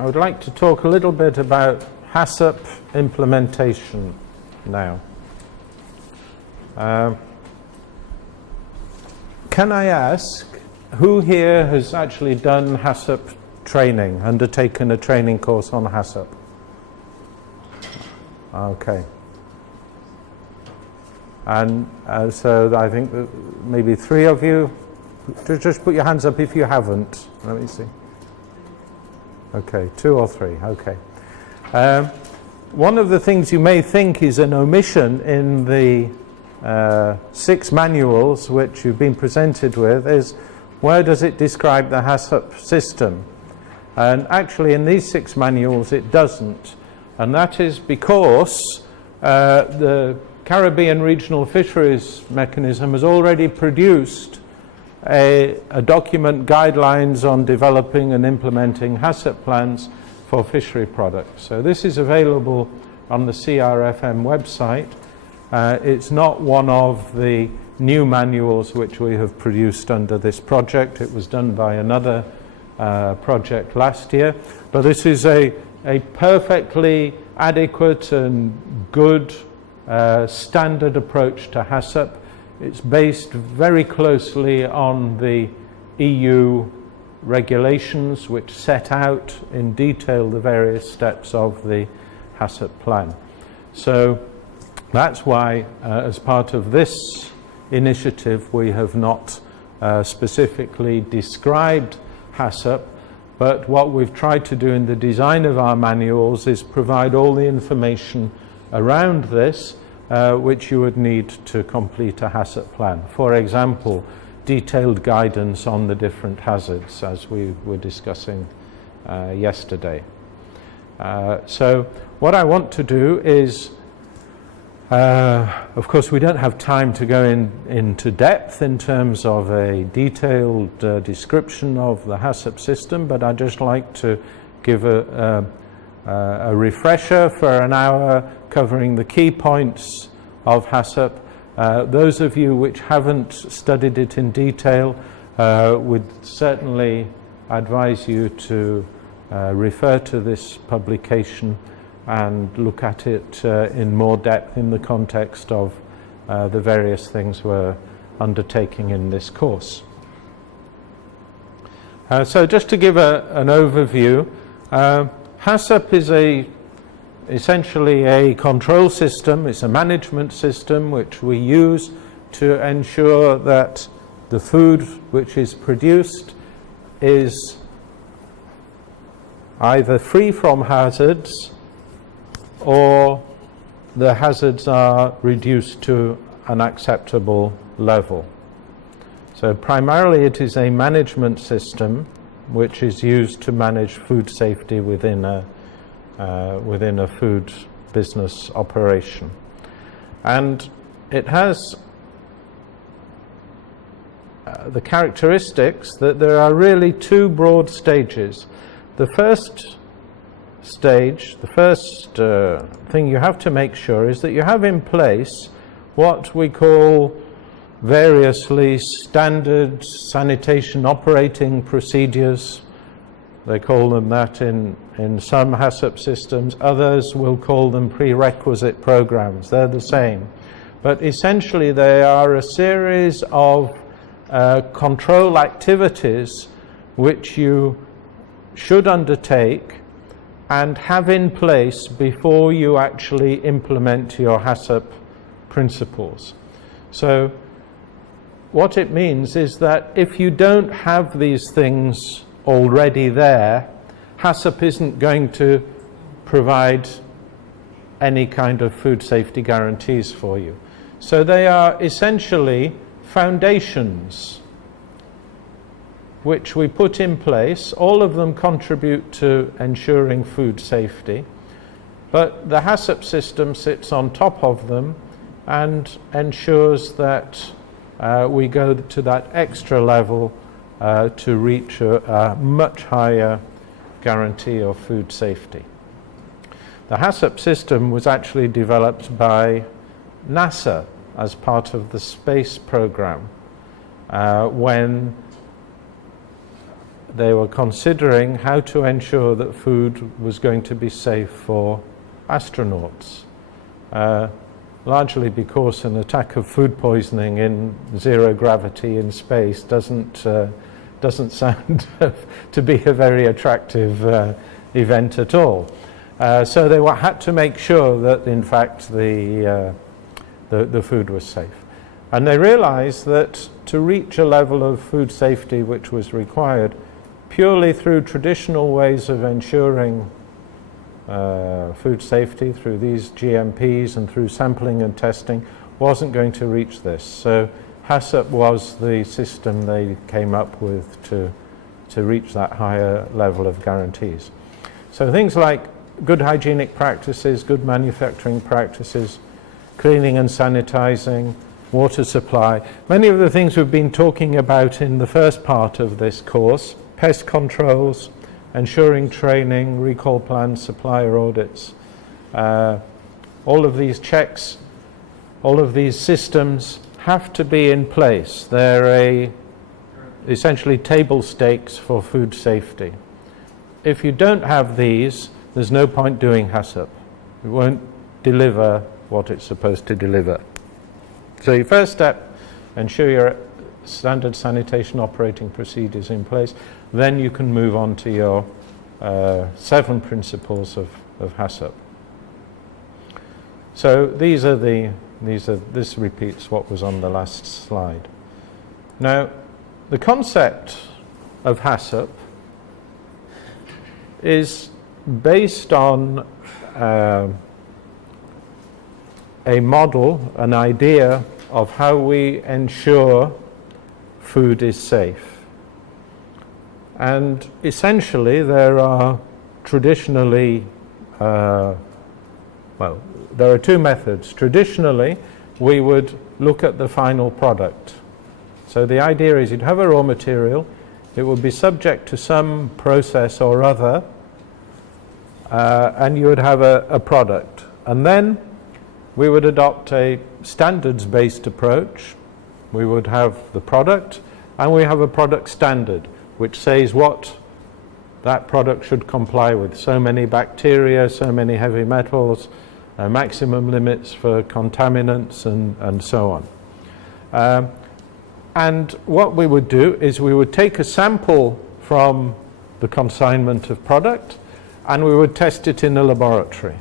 I would like to talk a little bit about HACCP implementation now. Can I ask, who here has actually done HACCP training, undertaken a training course on HACCP? Okay. And so I think that maybe 3 of you, just put your hands up if you haven't. Let me see. Okay, 2 or 3, okay. One of the things you may think is an omission in the 6 manuals which you've been presented with is, where does it describe the HACCP system? And actually in these 6 manuals it doesn't. And that is because the Caribbean Regional Fisheries Mechanism has already produced a document guidelines on developing and implementing HACCP plans for fishery products. So this is available on the CRFM website. It's not one of the new manuals which we have produced under this project. It was done by another project last year. But this is a perfectly adequate and good standard approach to HACCP. It's based very closely on the EU regulations which set out in detail the various steps of the HACCP plan. So that's why as part of this initiative we have not specifically described HACCP, but what we've tried to do in the design of our manuals is provide all the information around this which you would need to complete a HACCP plan. For example, detailed guidance on the different hazards, as we were discussing yesterday. So what I want to do is, of course we don't have time to go into depth in terms of a detailed description of the HACCP system, but I'd just like to give a refresher for an hour covering the key points of HACCP. Those of you which haven't studied it in detail would certainly advise you to refer to this publication and look at it in more depth in the context of the various things we're undertaking in this course. So just to give an overview, HACCP is essentially a control system. It's a management system which we use to ensure that the food which is produced is either free from hazards or the hazards are reduced to an acceptable level. So primarily it is a management system which is used to manage food safety within a food business operation. And it has the characteristics that there are really 2 broad stages. The first stage, the first thing you have to make sure is that you have in place what we call variously standard sanitation operating procedures. They call them that in some HACCP systems. Others will call them prerequisite programs. They're the same. But essentially they are a series of control activities which you should undertake and have in place before you actually implement your HACCP principles. So what it means is that if you don't have these things already there, HACCP isn't going to provide any kind of food safety guarantees for you. So they are essentially foundations which we put in place. All of them contribute to ensuring food safety, but the HACCP system sits on top of them and ensures that we go to that extra level to reach a much higher guarantee of food safety. The HACCP system was actually developed by NASA as part of the space program when they were considering how to ensure that food was going to be safe for astronauts, largely because an attack of food poisoning in zero gravity in space doesn't sound to be a very attractive event at all. So they had to make sure that, in fact, the food was safe. And they realized that to reach a level of food safety which was required, purely through traditional ways of ensuring food safety, through these GMPs and through sampling and testing, wasn't going to reach this. So HACCP was the system they came up with to reach that higher level of guarantees. So things like good hygienic practices, good manufacturing practices, cleaning and sanitizing, water supply, many of the things we've been talking about in the first part of this course, pest controls, ensuring training, recall plans, supplier audits, all of these checks, all of these systems have to be in place. They're essentially table stakes for food safety. If you don't have these, there's no point doing HACCP. It won't deliver what it's supposed to deliver. So your first step, ensure your standard sanitation operating procedures in place. Then you can move on to your 7 principles of HACCP. So this repeats what was on the last slide. Now, the concept of HACCP is based on a model, an idea of how we ensure food is safe. And essentially there are traditionally, there are 2 methods. Traditionally, we would look at the final product. So the idea is you'd have a raw material, it would be subject to some process or other, and you would have a product. And then we would adopt a standards-based approach. We would have the product, and we have a product standard, which says what that product should comply with. So many bacteria, so many heavy metals, maximum limits for contaminants, and so on. And what we would do is we would take a sample from the consignment of product, and we would test it in a laboratory.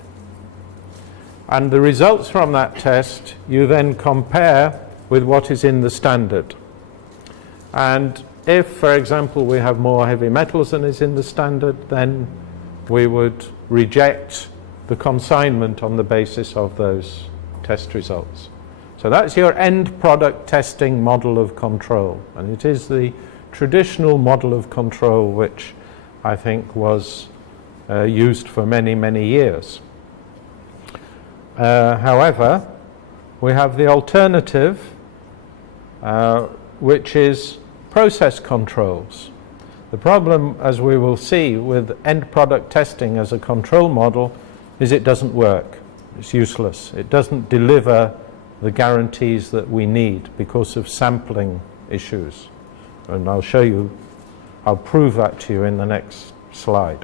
And the results from that test you then compare with what is in the standard. And if, for example, we have more heavy metals than is in the standard, then we would reject the consignment on the basis of those test results. So that's your end product testing model of control. And it is the traditional model of control which I think was used for many, many years. However, we have the alternative, which is process controls. The problem, as we will see, with end product testing as a control model is it doesn't work. It's useless. It doesn't deliver the guarantees that we need because of sampling issues. And I'll prove that to you in the next slide.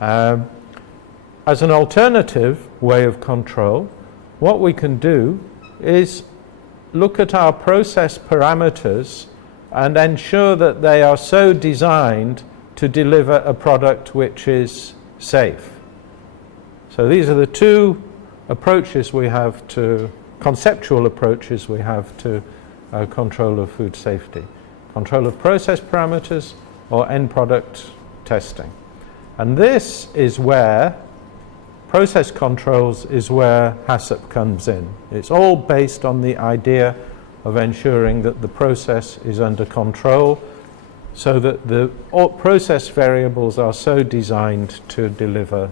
As an alternative way of control, what we can do is look at our process parameters and ensure that they are so designed to deliver a product which is safe. So these are the 2 approaches we have to, conceptual approaches we have to control of food safety. Control of process parameters or end product testing. And this is where process controls is where HACCP comes in. It's all based on the idea of ensuring that the process is under control so that the process variables are so designed to deliver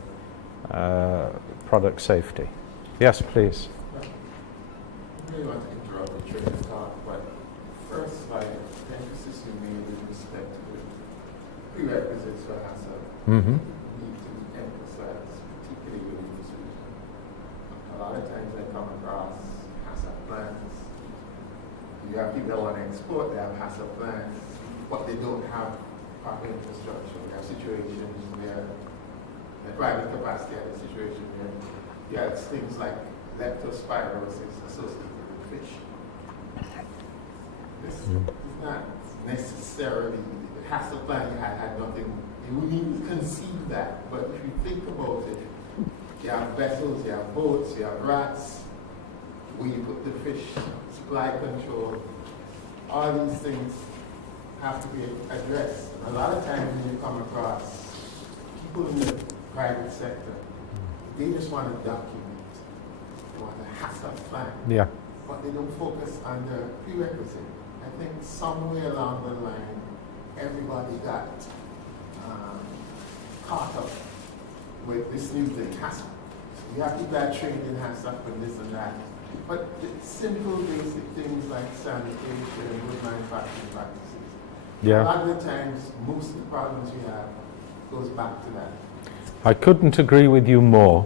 product safety. Yes, please. I really want to interrupt the train of thought, but first, the emphasis you made with respect to the prerequisites for HACCP. Mm-hmm. You have people that want to export, they have HACCP plans, but they don't have proper infrastructure. We have situations where the private capacity had a situation where you have things like leptospirosis associated with fish. This is not necessarily, the HACCP plan had nothing, you wouldn't even conceive that, but if you think about it, you have vessels, you have boats, you have rats, where you put the fish, supply control, all these things have to be addressed. And a lot of times when you come across people in the private sector, they just want to document, they want a HACCP plan, Yeah. but they don't focus on the prerequisite. I think somewhere along the line, everybody got caught up with this new thing, HACCP. So we have people that are trained in HACCP and this and that. But the simple, basic things like sanitation and good manufacturing practices, Yeah. a lot of the times, most of the problems we have goes back to that. I couldn't agree with you more.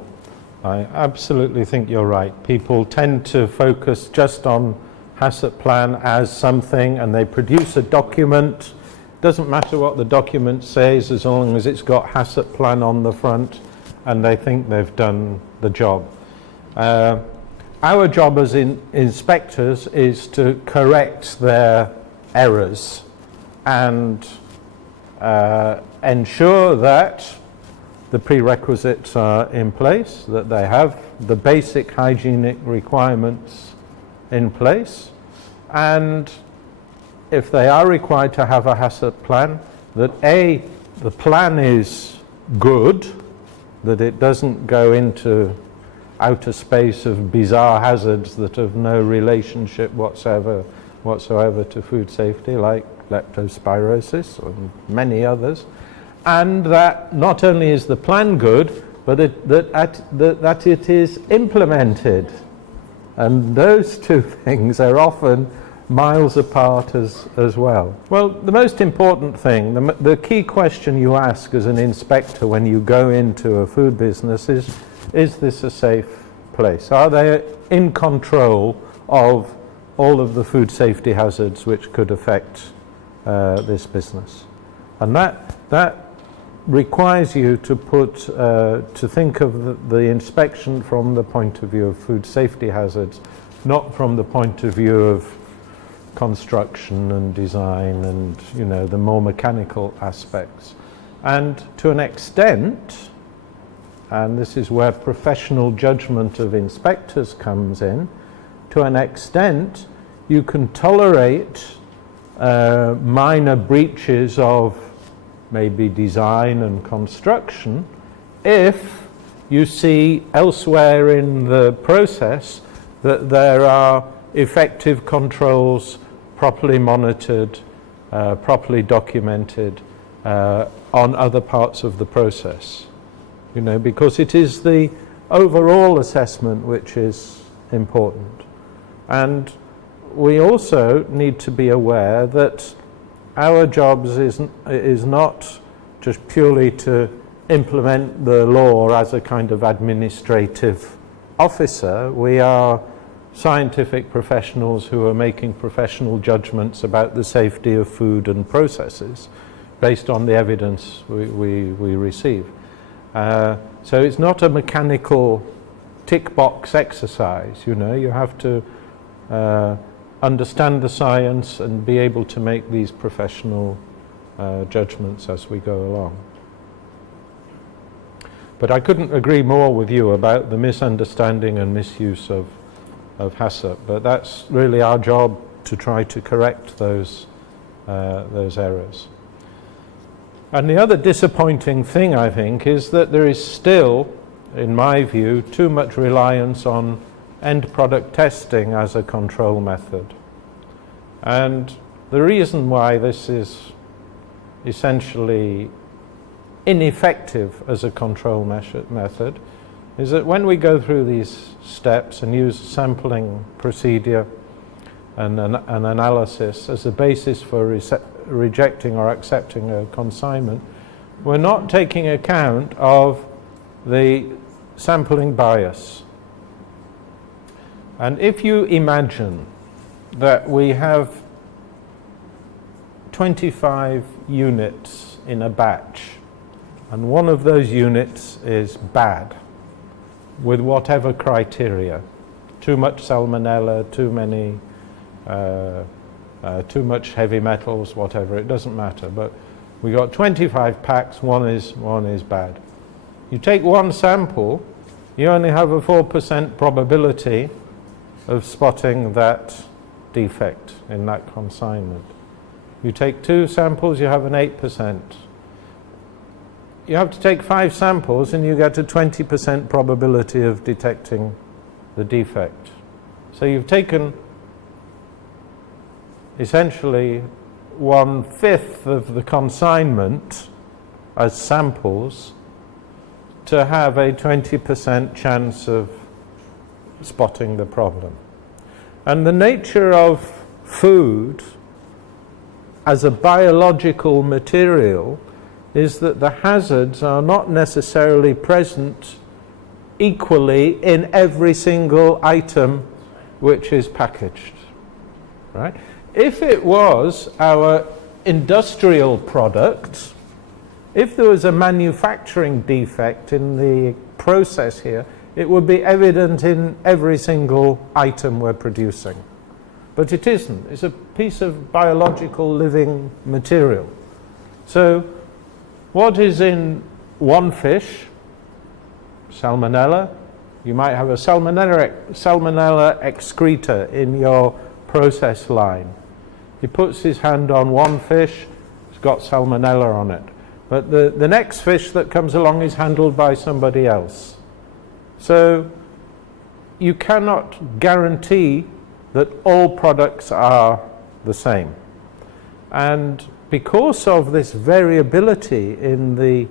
I absolutely think you're right. People tend to focus just on HACCP plan as something, and they produce a document. Doesn't matter what the document says as long as it's got HACCP plan on the front, and they think they've done the job. Our job as inspectors is to correct their errors and ensure that the prerequisites are in place, that they have the basic hygienic requirements in place, and if they are required to have a HACCP plan, that A, the plan is good, that it doesn't go into outer space of bizarre hazards that have no relationship whatsoever to food safety, like leptospirosis and many others, and that not only is the plan good, but that it is implemented. And those two things are often miles apart as well. Well, the most important thing, the key question you ask as an inspector when you go into a food business is this a safe place? Are they in control of all of the food safety hazards which could affect this business? And that requires you to think of the inspection from the point of view of food safety hazards, not from the point of view of construction and design and, you know, the more mechanical aspects. And to an extent, and this is where professional judgment of inspectors comes in, to an extent you can tolerate minor breaches of maybe design and construction if you see elsewhere in the process that there are effective controls properly monitored, properly documented on other parts of the process. You know, because it is the overall assessment which is important. And we also need to be aware that our jobs is not just purely to implement the law as a kind of administrative officer. We are scientific professionals who are making professional judgments about the safety of food and processes based on the evidence we receive. So it's not a mechanical tick box exercise, you know, you have to understand the science and be able to make these professional judgments as we go along. But I couldn't agree more with you about the misunderstanding and misuse of HACCP, but that's really our job to try to correct those errors. And the other disappointing thing, I think, is that there is still, in my view, too much reliance on end product testing as a control method. And the reason why this is essentially ineffective as a control method is that when we go through these steps and use sampling procedure and an analysis as a basis for rejecting or accepting a consignment, we're not taking account of the sampling bias. And if you imagine that we have 25 units in a batch, and one of those units is bad, with whatever criteria. Too much salmonella, too much heavy metals, whatever, it doesn't matter. But we got 25 packs, one is bad. You take one sample, you only have a 4% probability of spotting that defect in that consignment. You take 2 samples, you have an 8%. You have to take 5 samples and you get a 20% probability of detecting the defect. So you've taken essentially 1/5 of the consignment as samples to have a 20% chance of spotting the problem. And the nature of food as a biological material is that the hazards are not necessarily present equally in every single item which is packaged, right? If it was our industrial product, if there was a manufacturing defect in the process here, it would be evident in every single item we're producing. But it isn't. It's a piece of biological living material. So what is in one fish? Salmonella. You might have a salmonella excreta in your process line. He puts his hand on one fish, it's got salmonella on it. But the next fish that comes along is handled by somebody else. So you cannot guarantee that all products are the same. And because of this variability in the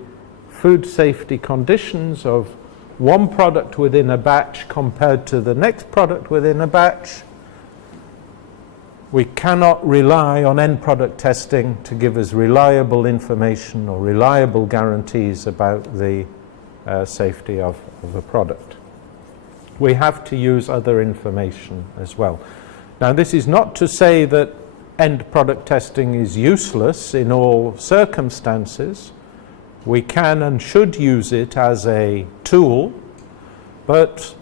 food safety conditions of one product within a batch compared to the next product within a batch, we cannot rely on end product testing to give us reliable information or reliable guarantees about the safety of a product. We have to use other information as well. Now, this is not to say that end product testing is useless in all circumstances. We can and should use it as a tool, but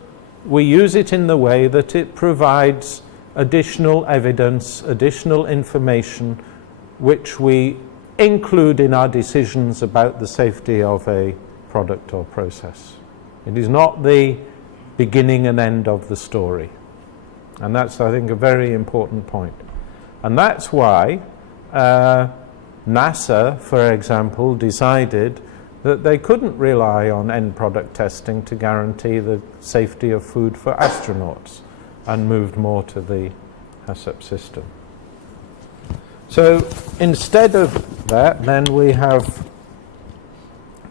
we use it in the way that it provides additional evidence, additional information, which we include in our decisions about the safety of a product or process. It is not the beginning and end of the story. And that's, I think, a very important point. And that's why NASA, for example, decided that they couldn't rely on end product testing to guarantee the safety of food for astronauts, and moved more to the HACCP system. So instead of that, then we have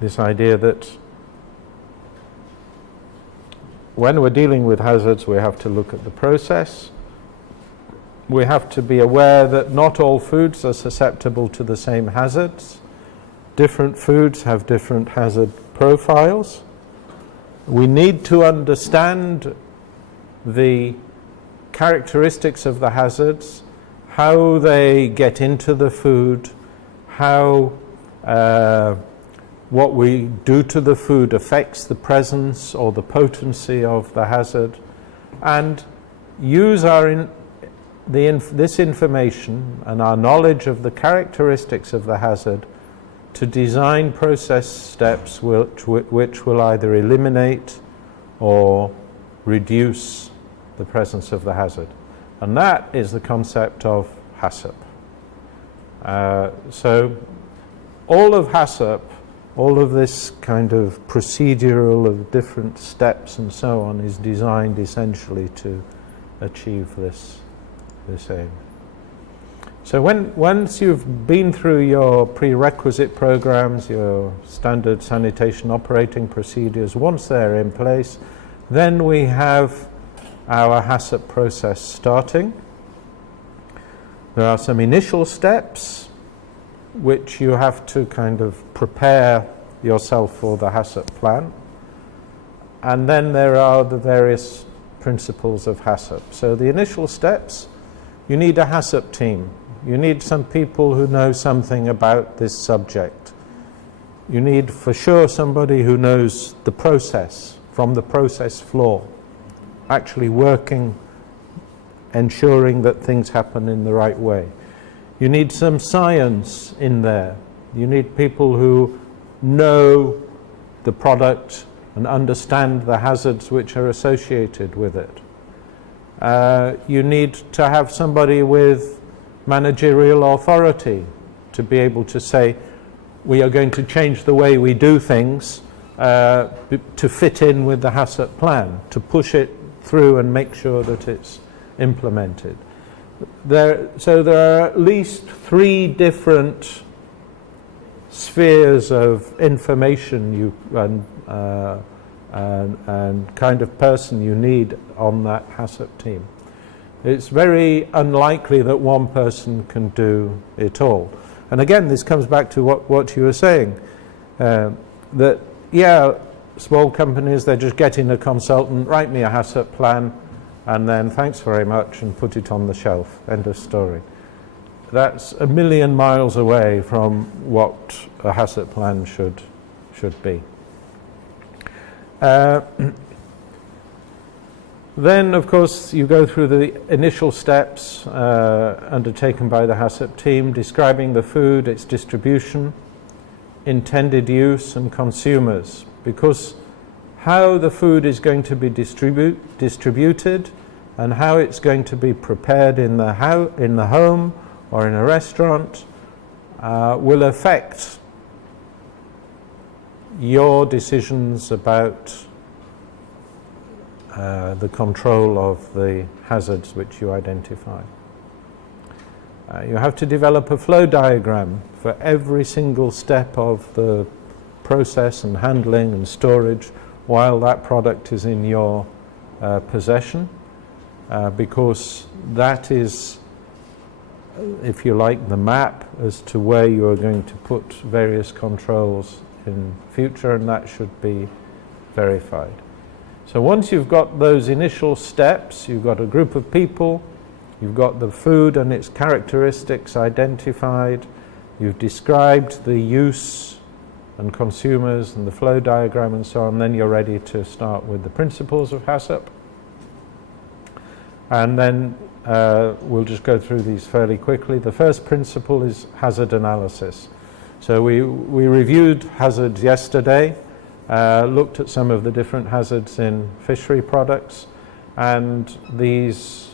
this idea that when we're dealing with hazards, we have to look at the process. We have to be aware that not all foods are susceptible to the same hazards. Different foods have different hazard profiles. We need to understand the characteristics of the hazards, how they get into the food, how what we do to the food affects the presence or the potency of the hazard, and use this information and our knowledge of the characteristics of the hazard to design process steps which will either eliminate or reduce the presence of the hazard. And that is the concept of HACCP. So all of HACCP, all of this kind of procedural of different steps and so on, is designed essentially to achieve this aim. So once you've been through your prerequisite programs, your standard sanitation operating procedures, once they're in place, then we have our HACCP process starting. There are some initial steps which you have to kind of prepare yourself for the HACCP plan. And then there are the various principles of HACCP. So the initial steps, you need a HACCP team. You need some people who know something about this subject. You need for sure somebody who knows the process, from the process floor, actually working, ensuring that things happen in the right way. You need some science in there. You need people who know the product and understand the hazards which are associated with it. You need to have somebody with managerial authority to be able to say, we are going to change the way we do things to fit in with the HACCP plan, to push it through and make sure that it's implemented. So there are at least 3 different spheres of information and kind of person you need on that HACCP team. It's very unlikely that one person can do it all. And again, this comes back to what you were saying, that, yeah, small companies, they're just getting a consultant, write me a HACCP plan, and then thanks very much, and put it on the shelf, end of story. That's a million miles away from what a HACCP plan should be. Then, of course, you go through the initial steps undertaken by the HACCP team, describing the food, its distribution, intended use, and consumers. Because how the food is going to be distributed and how it's going to be prepared in the home or in a restaurant will affect your decisions about the control of the hazards which you identify. You have to develop a flow diagram for every single step of the process and handling and storage while that product is in your possession, because that is, if you like, the map as to where you are going to put various controls in future, and that should be verified. So once you've got those initial steps, you've got a group of people, you've got the food and its characteristics identified, you've described the use and consumers and the flow diagram and so on, then you're ready to start with the principles of HACCP. And then we'll just go through these fairly quickly. The first principle is hazard analysis. So we reviewed hazards yesterday, looked at some of the different hazards in fishery products, and these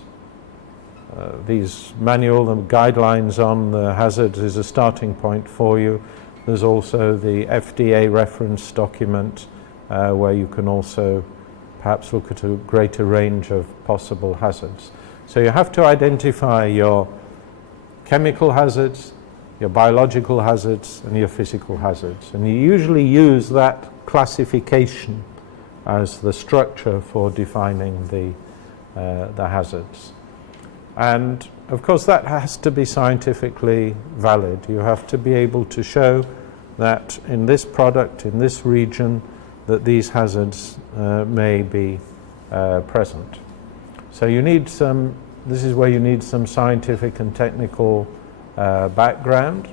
manual and guidelines on the hazards is a starting point for you. There's also the FDA reference document where you can also perhaps look at a greater range of possible hazards. So you have to identify your chemical hazards, your biological hazards, and your physical hazards. And you usually use that classification as the structure for defining the hazards. And of course that has to be scientifically valid. You have to be able to show that in this product, in this region, that these hazards may be present. So you need this is where you need some scientific and technical background.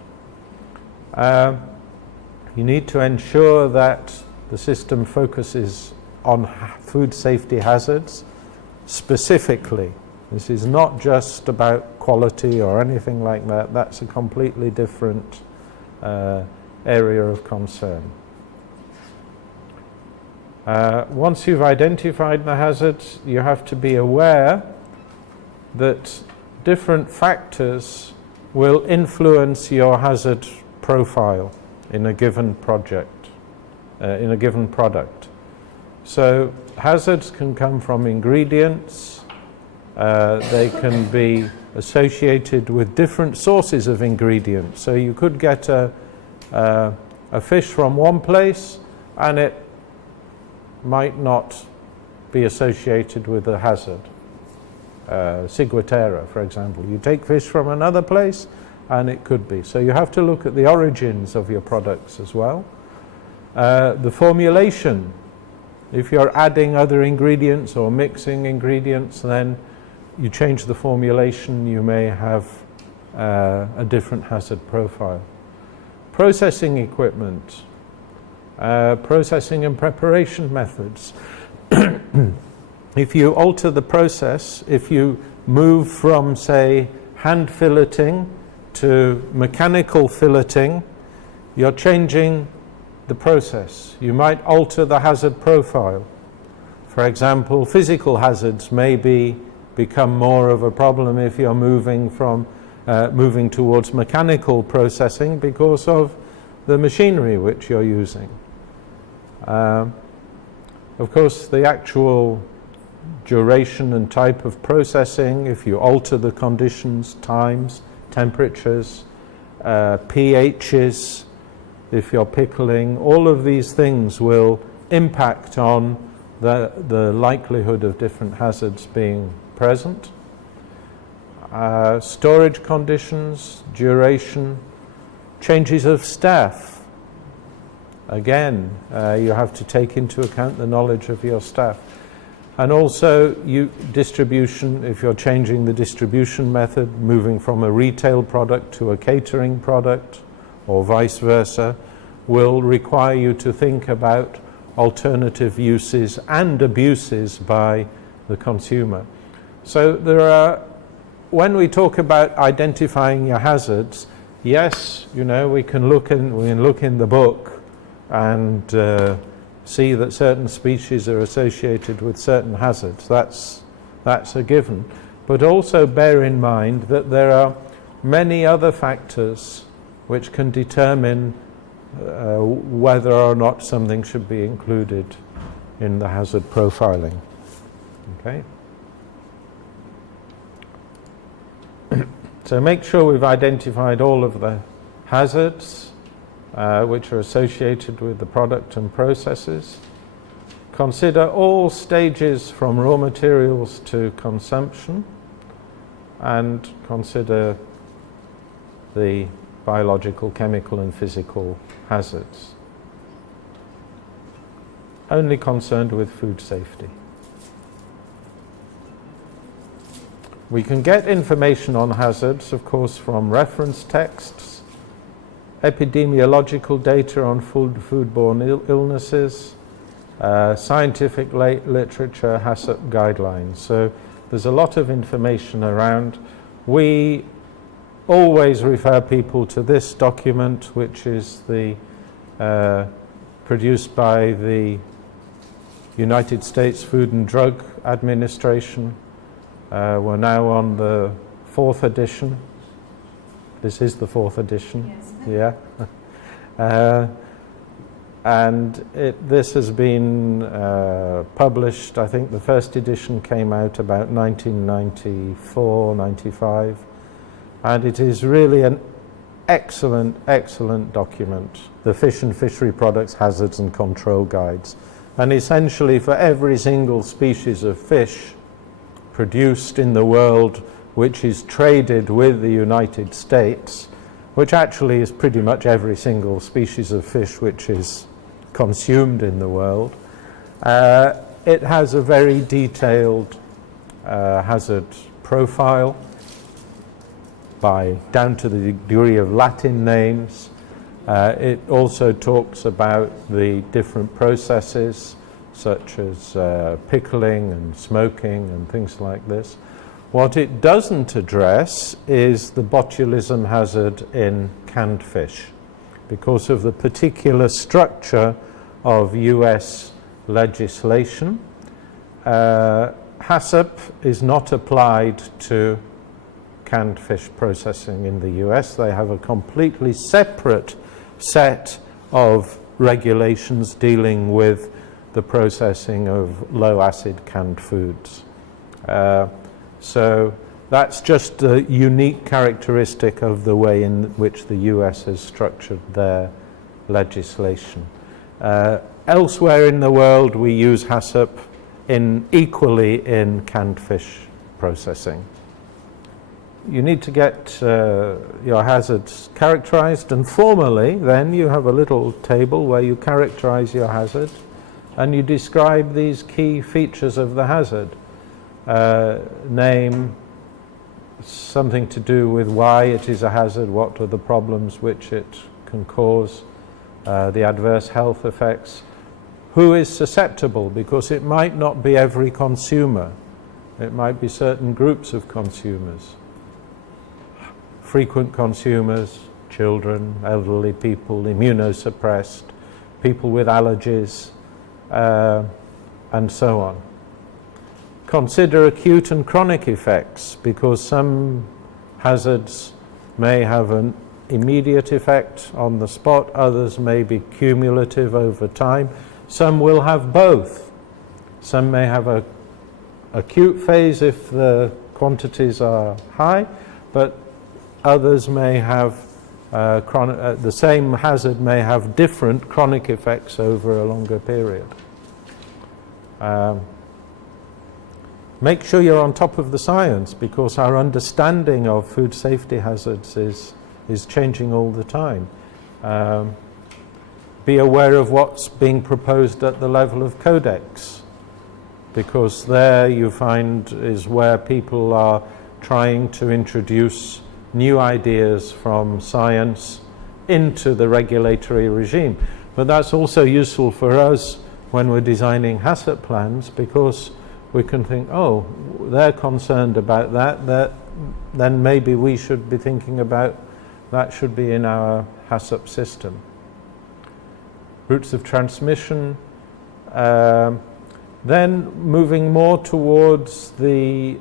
You need to ensure that the system focuses on food safety hazards specifically. This is not just about quality or anything like that. That's a completely different area of concern. Once you've identified the hazards, you have to be aware that different factors will influence your hazard profile in a given project, in a given product. So hazards can come from ingredients, they can be associated with different sources of ingredients. So you could get a fish from one place and it might not be associated with a hazard. Ciguatera, for example. You take fish from another place and it could be. So you have to look at the origins of your products as well. The formulation. If you're adding other ingredients or mixing ingredients, then you change the formulation, you may have a different hazard profile. Processing equipment, processing and preparation methods. If you alter the process, if you move from, say, hand filleting to mechanical filleting, you're changing the process. You might alter the hazard profile. For example, physical hazards may become more of a problem if you're moving towards mechanical processing because of the machinery which you're using. Of course, the actual duration and type of processing, if you alter the conditions, times, temperatures, pHs, if you're pickling, all of these things will impact on the likelihood of different hazards being present. Storage conditions, duration, changes of staff. Again, you have to take into account the knowledge of your staff. And also distribution, if you're changing the distribution method, moving from a retail product to a catering product, or vice versa, will require you to think about alternative uses and abuses by the consumer. So when we talk about identifying your hazards, yes, we can look in the book and see that certain species are associated with certain hazards. That's a given. But also bear in mind that there are many other factors which can determine whether or not something should be included in the hazard profiling. Okay? So make sure we've identified all of the hazards which are associated with the product and processes. Consider all stages from raw materials to consumption, and consider the biological, chemical and physical hazards. Only concerned with food safety. We can get information on hazards, of course, from reference texts, epidemiological data on foodborne illnesses, scientific literature, HACCP guidelines. So there's a lot of information around. We always refer people to this document, which is produced by the United States Food and Drug Administration. We're now on the 4th edition. This is the 4th edition. Yes. Yeah. And this has been published, I think the first edition came out about 1994, 95. And it is really an excellent, excellent document. The Fish and Fishery Products Hazards and Control Guides. And essentially for every single species of fish produced in the world which is traded with the United States, which actually is pretty much every single species of fish which is consumed in the world, it has a very detailed hazard profile down to the degree of Latin names. It also talks about the different processes such as pickling and smoking and things like this. What it doesn't address is the botulism hazard in canned fish because of the particular structure of US legislation. HACCP is not applied to canned fish processing in the US. They have a completely separate set of regulations dealing with the processing of low acid canned foods. So that's just a unique characteristic of the way in which the US has structured their legislation. Elsewhere in the world we use HACCP equally in canned fish processing. You need to get your hazards characterized, and formally then you have a little table where you characterize your hazard and you describe these key features of the hazard. Name, something to do with why it is a hazard, what are the problems which it can cause, the adverse health effects. Who is susceptible? Because it might not be every consumer. It might be certain groups of consumers. Frequent consumers, children, elderly people, immunosuppressed, people with allergies, and so on. Consider acute and chronic effects, because some hazards may have an immediate effect on the spot, others may be cumulative over time. Some will have both. Some may have a acute phase if the quantities are high, but others may have the same hazard may have different chronic effects over a longer period. Make sure you're on top of the science, because our understanding of food safety hazards is changing all the time. Be aware of what's being proposed at the level of codex, because there you find is where people are trying to introduce new ideas from science into the regulatory regime. But that's also useful for us when we're designing HACCP plans, because we can think, oh, they're concerned about that, then maybe we should be thinking about that should be in our HACCP system. Routes of transmission, then moving more towards the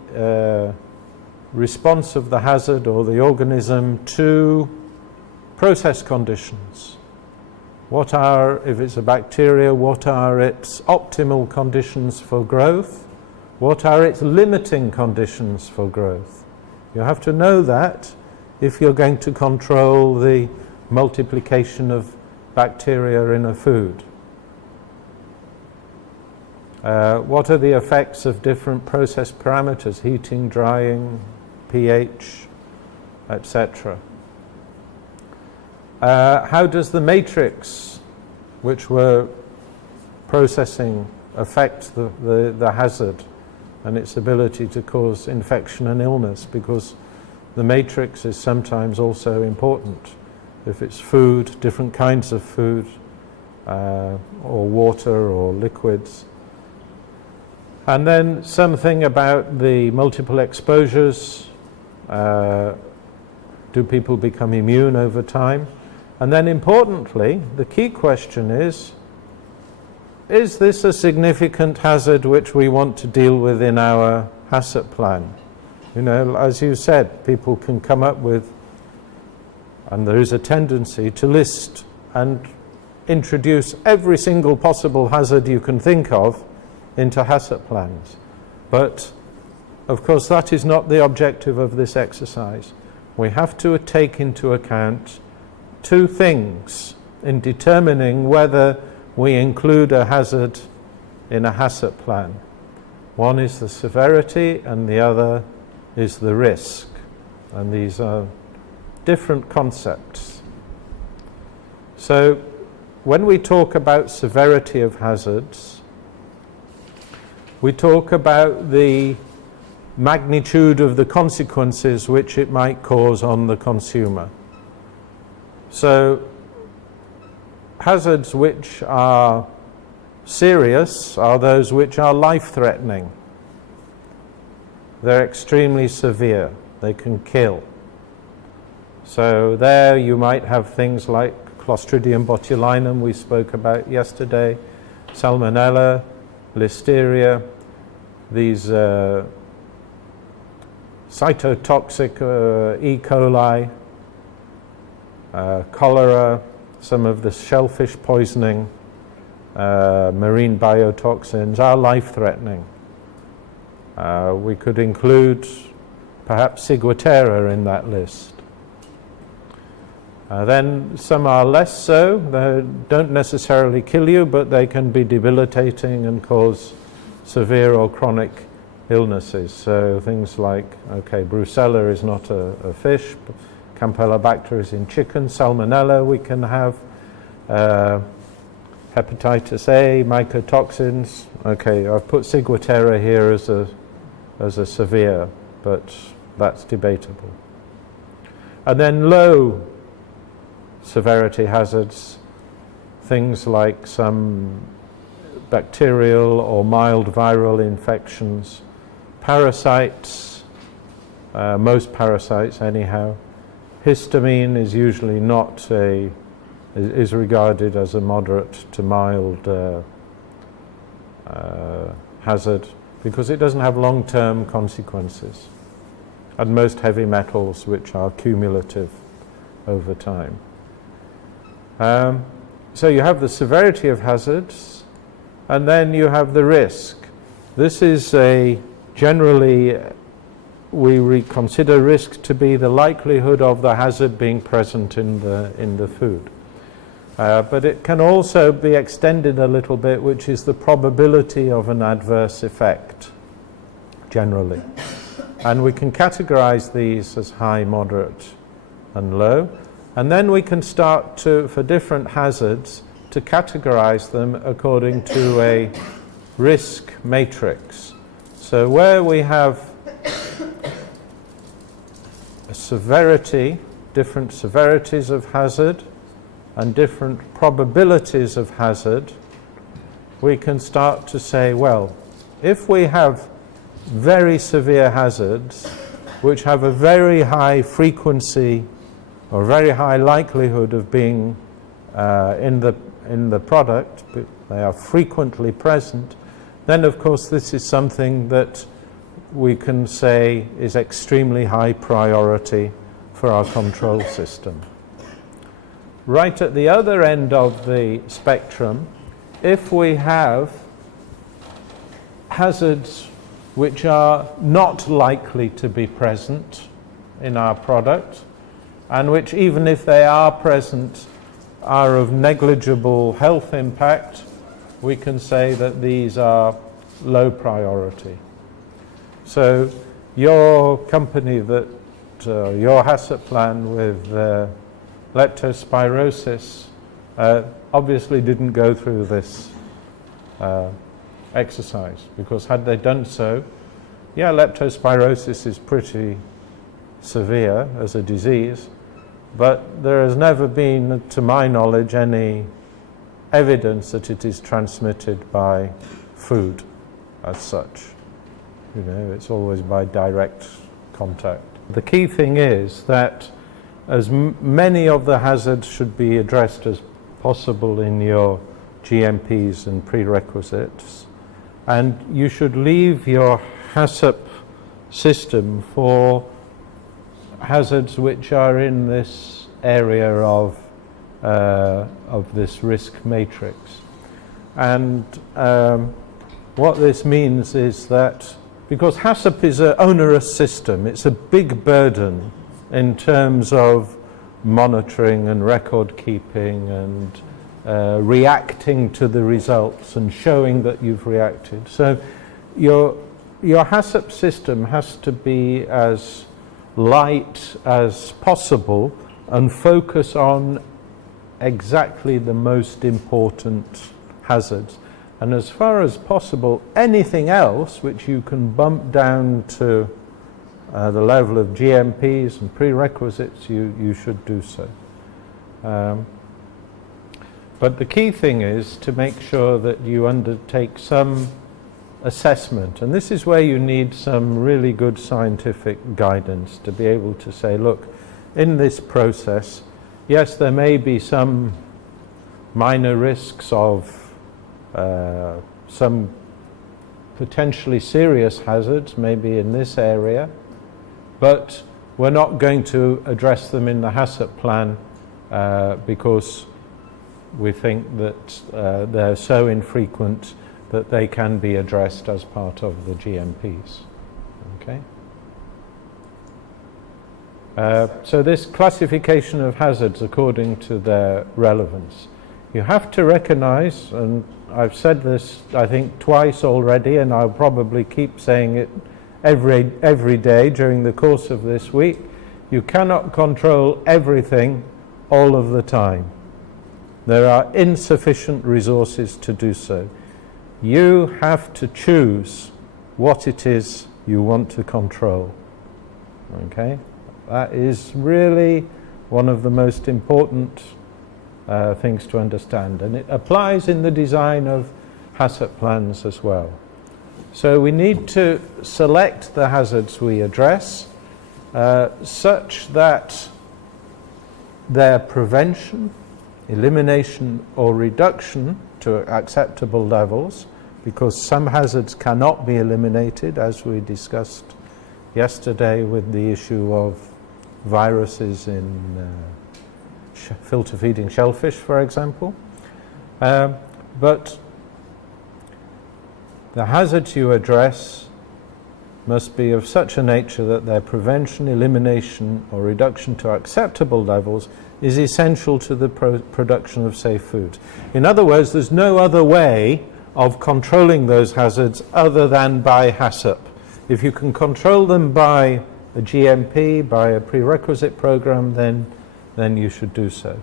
response of the hazard or the organism to process conditions. What are, if it's a bacteria, what are its optimal conditions for growth? What are its limiting conditions for growth? You have to know that if you're going to control the multiplication of bacteria in a food. What are the effects of different process parameters, heating, drying, pH, etc.? How does the matrix which we're processing affect the hazard and its ability to cause infection and illness? Because the matrix is sometimes also important. If it's food, different kinds of food, or water or liquids. And then something about the multiple exposures. Do people become immune over time? And then importantly, the key question is this a significant hazard which we want to deal with in our HACCP plan? You know, as you said, people can come up with, and there is a tendency to list and introduce every single possible hazard you can think of into HACCP plans. But of course that is not the objective of this exercise. We have to take into account two things in determining whether we include a hazard in a HACCP plan. One is the severity and the other is the risk. And these are different concepts. So when we talk about severity of hazards, we talk about the magnitude of the consequences which it might cause on the consumer. So hazards which are serious are those which are life-threatening. They're extremely severe. They can kill. So there you might have things like Clostridium botulinum we spoke about yesterday, Salmonella, Listeria, these cytotoxic E. coli, cholera, some of the shellfish poisoning, marine biotoxins are life-threatening. We could include perhaps Ciguatera in that list. Then some are less so. They don't necessarily kill you, but they can be debilitating and cause severe or chronic illnesses. So things like, Brucella is not a fish, Campylobacter is in chicken, Salmonella we can have, hepatitis A, mycotoxins. I've put Ciguatera here as a severe, but that's debatable. And then low severity hazards, things like some bacterial or mild viral infections, parasites, most parasites anyhow. Histamine is usually not is regarded as a moderate to mild hazard because it doesn't have long-term consequences. And most heavy metals, which are cumulative over time. So you have the severity of hazards, and then you have the risk. This is generally we consider risk to be the likelihood of the hazard being present in the food. But it can also be extended a little bit, which is the probability of an adverse effect, generally. And we can categorize these as high, moderate, and low. And then we can start to, for different hazards, to categorize them according to a risk matrix. So where we have a severity, different severities of hazard, and different probabilities of hazard, we can start to say, well, if we have very severe hazards which have a very high frequency or very high likelihood of being in the product, they are frequently present, then of course this is something that we can say is extremely high priority for our control system. Right at the other end of the spectrum, if we have hazards which are not likely to be present in our product, and which, even if they are present, are of negligible health impact, we can say that these are low priority. So your company that, your HACCP plan with leptospirosis obviously didn't go through this exercise, because had they done so, yeah, leptospirosis is pretty severe as a disease, but there has never been, to my knowledge, any evidence that it is transmitted by food as such. You know, it's always by direct contact. The key thing is that as many of the hazards should be addressed as possible in your GMPs and prerequisites, and you should leave your HACCP system for hazards which are in this area of this risk matrix. And what this means is that because HACCP is an onerous system, it's a big burden in terms of monitoring and record keeping and reacting to the results and showing that you've reacted. So your HACCP system has to be as light as possible and focus on exactly the most important hazards. And as far as possible, anything else which you can bump down to the level of GMPs and prerequisites, you should do so. But the key thing is to make sure that you undertake some assessment, and this is where you need some really good scientific guidance to be able to say, look, in this process, yes, there may be some minor risks of some potentially serious hazards, maybe in this area, but we're not going to address them in the HACCP plan because we think that they're so infrequent that they can be addressed as part of the GMPs. Okay? So this classification of hazards according to their relevance. You have to recognize, and I've said this I think twice already, and I'll probably keep saying it every day during the course of this week, you cannot control everything all of the time. There are insufficient resources to do so. You have to choose what it is you want to control. Okay, that is really one of the most important things to understand, and it applies in the design of HACCP plans as well. So we need to select the hazards we address such that their prevention, elimination or reduction to acceptable levels, because some hazards cannot be eliminated, as we discussed yesterday with the issue of viruses in filter feeding shellfish, for example. But the hazards you address must be of such a nature that their prevention, elimination or reduction to acceptable levels is essential to the production of safe foods. In other words, there's no other way of controlling those hazards other than by HACCP. If you can control them by a GMP, by a prerequisite program, then you should do so.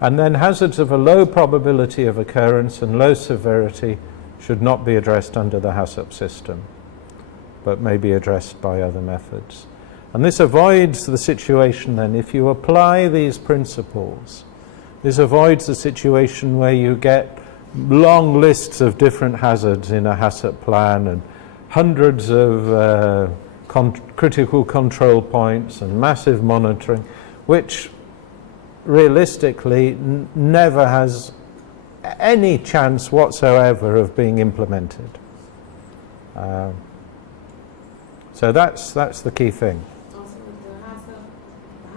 And then hazards of a low probability of occurrence and low severity should not be addressed under the HACCP system, but may be addressed by other methods. And this avoids the situation then, if you apply these principles, this avoids the situation where you get long lists of different hazards in a HACCP plan and hundreds of critical control points and massive monitoring, which realistically never has any chance whatsoever of being implemented. So that's the key thing. Also, with the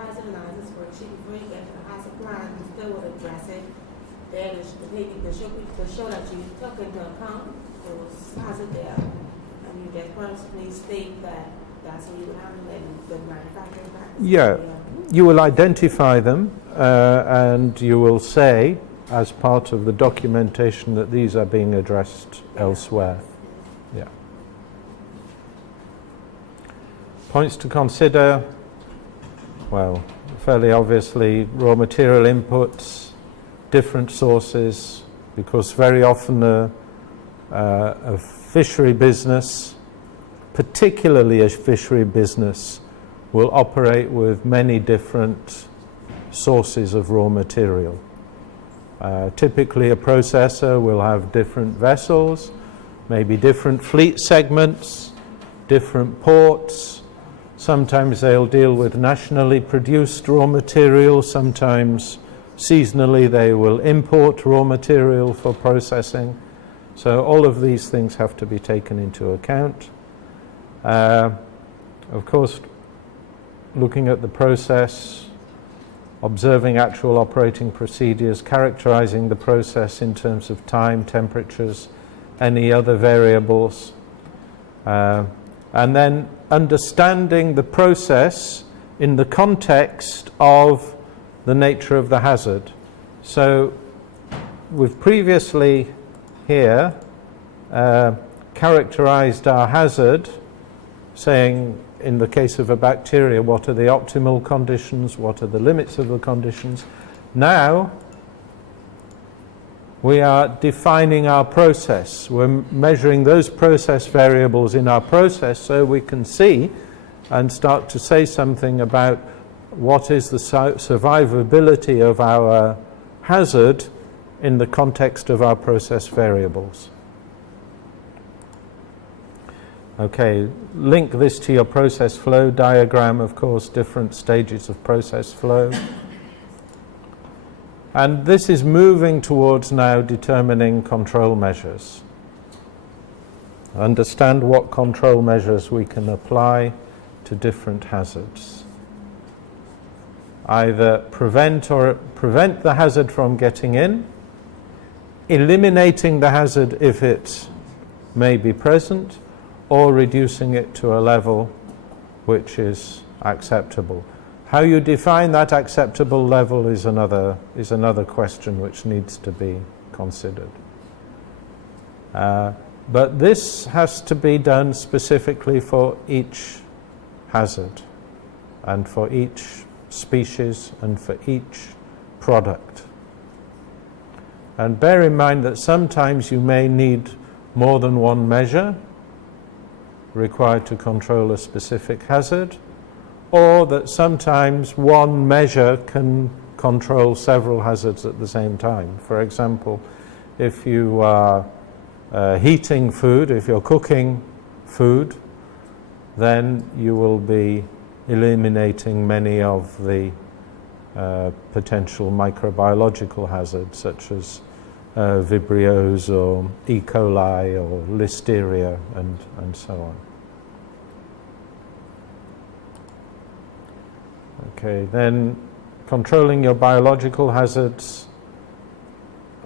hazard analysis worksheet, before you get to the hazard plan, you still would address it. Then to show that you took into account those hazards there, and you just personally state that that's what you would handle in the manufacturing practice. Yeah, you will identify them and you will say, as part of the documentation, that these are being addressed elsewhere. Yeah. Points to consider, well, fairly obviously, raw material inputs, different sources, because very often a fishery business, particularly a fishery business, will operate with many different sources of raw material. Typically a processor will have different vessels, maybe different fleet segments, different ports. Sometimes they'll deal with nationally produced raw material, sometimes seasonally they will import raw material for processing. So all of these things have to be taken into account. Of course, looking at the process, observing actual operating procedures, characterizing the process in terms of time, temperatures, any other variables, and then understanding the process in the context of the nature of the hazard. So we've previously here characterized our hazard, saying in the case of a bacteria, what are the optimal conditions, what are the limits of the conditions. Now we are defining our process. We're measuring those process variables in our process so we can see and start to say something about what is the survivability of our hazard in the context of our process variables. Okay, link this to your process flow diagram, of course, different stages of process flow. And this is moving towards now determining control measures. Understand what control measures we can apply to different hazards. Either prevent the hazard from getting in, eliminating the hazard if it may be present, or reducing it to a level which is acceptable. How you define that acceptable level is another question which needs to be considered. But this has to be done specifically for each hazard and for each species and for each product. And bear in mind that sometimes you may need more than one measure required to control a specific hazard, or that sometimes one measure can control several hazards at the same time. For example, if you are heating food, if you're cooking food, then you will be eliminating many of the potential microbiological hazards such as Vibrios or E. coli or Listeria and so on. Okay, then controlling your biological hazards,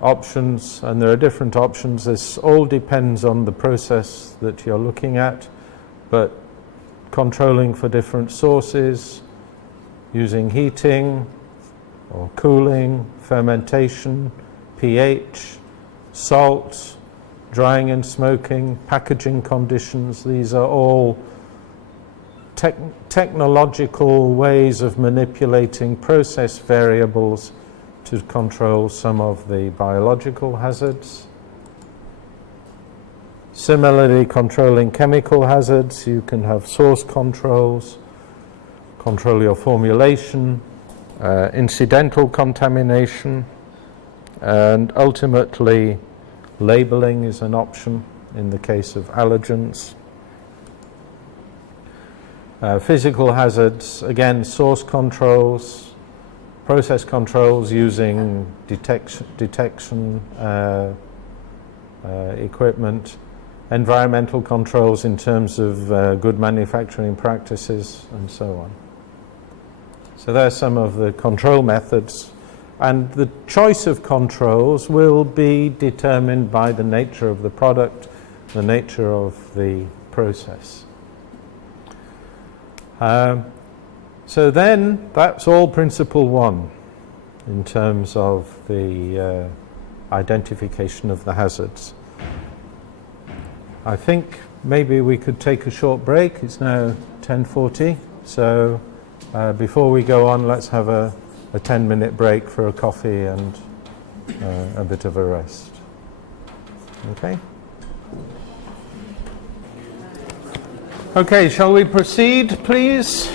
options, and there are different options. This all depends on the process that you're looking at, but controlling for different sources, using heating or cooling, fermentation, pH, salt, drying and smoking, packaging conditions. These are all technological ways of manipulating process variables to control some of the biological hazards. Similarly, controlling chemical hazards, you can have source controls, control your formulation, incidental contamination, and ultimately labeling is an option in the case of allergens. Physical hazards, again, source controls, process controls using detection equipment, environmental controls in terms of good manufacturing practices, and so on. So there are some of the control methods, and the choice of controls will be determined by the nature of the product, the nature of the process. So then that's all principle one in terms of the identification of the hazards. I think maybe we could take a short break. It's now 10:40, so before we go on, let's have a 10-minute break for a coffee and a bit of a rest. Okay? Okay, shall we proceed, please?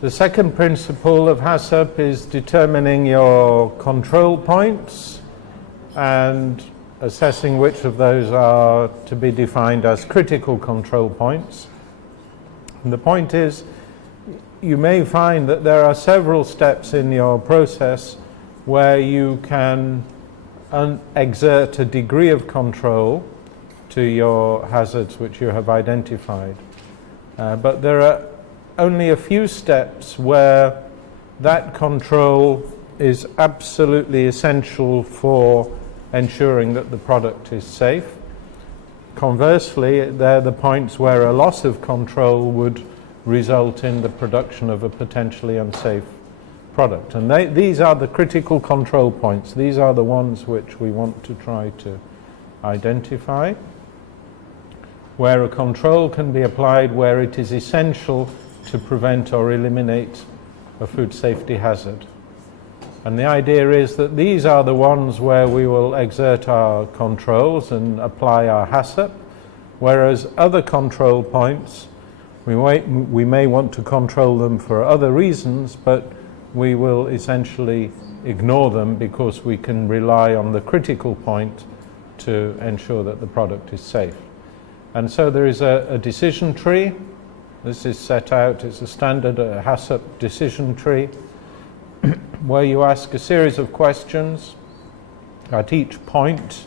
The second principle of HACCP is determining your control points and assessing which of those are to be defined as critical control points. And the point is, you may find that there are several steps in your process where you can exert a degree of control to your hazards which you have identified. But there are only a few steps where that control is absolutely essential for ensuring that the product is safe. Conversely, they're the points where a loss of control would result in the production of a potentially unsafe product. And these are the critical control points. These are the ones which we want to try to identify, where a control can be applied where it is essential to prevent or eliminate a food safety hazard. And the idea is that these are the ones where we will exert our controls and apply our HACCP, whereas other control points, we may want to control them for other reasons, but we will essentially ignore them because we can rely on the critical point to ensure that the product is safe. And so there is a decision tree. This is set out, it's a standard HACCP decision tree, where you ask a series of questions at each point,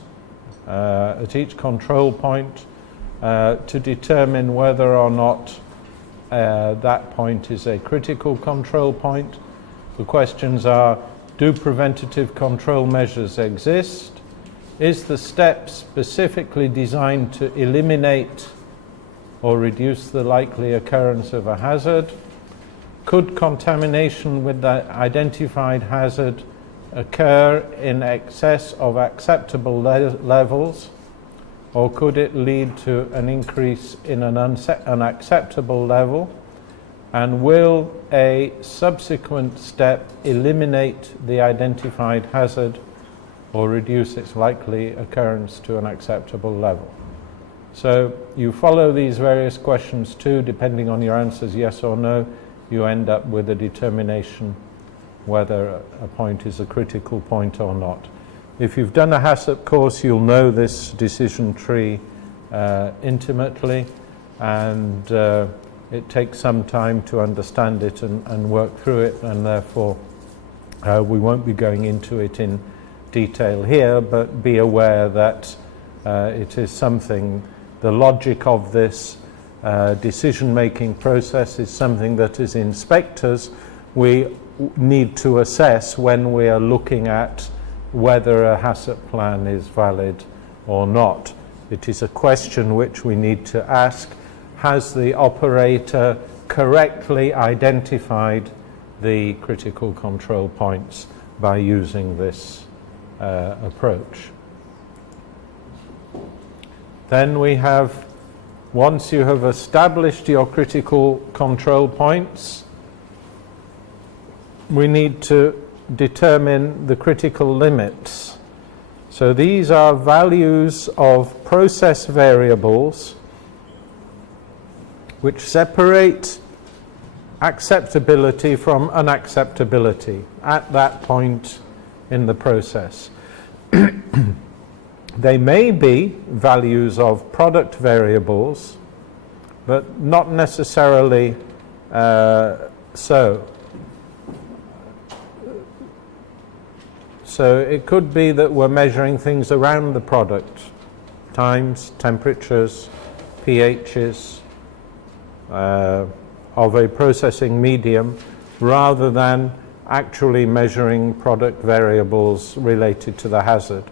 at each control point, to determine whether or not that point is a critical control point. The questions are, do preventative control measures exist? Is the step specifically designed to eliminate or reduce the likely occurrence of a hazard? Could contamination with the identified hazard occur in excess of acceptable levels, or could it lead to an increase in an unacceptable level? And will a subsequent step eliminate the identified hazard or reduce its likely occurrence to an acceptable level? So you follow these various questions too, depending on your answers yes or no, you end up with a determination whether a point is a critical point or not. If you've done a HACCP course, you'll know this decision tree intimately, and it takes some time to understand it and work through it, and therefore we won't be going into it in detail here, but be aware that it is something, the logic of this decision-making process is something that as inspectors we need to assess when we are looking at whether a HACCP plan is valid or not. It is a question which we need to ask: has the operator correctly identified the critical control points by using this approach? Then we have, once you have established your critical control points, we need to determine the critical limits. So these are values of process variables which separate acceptability from unacceptability at that point in the process. They may be values of product variables, but not necessarily so. So it could be that we're measuring things around the product, times, temperatures, pHs of a processing medium, rather than actually measuring product variables related to the hazard.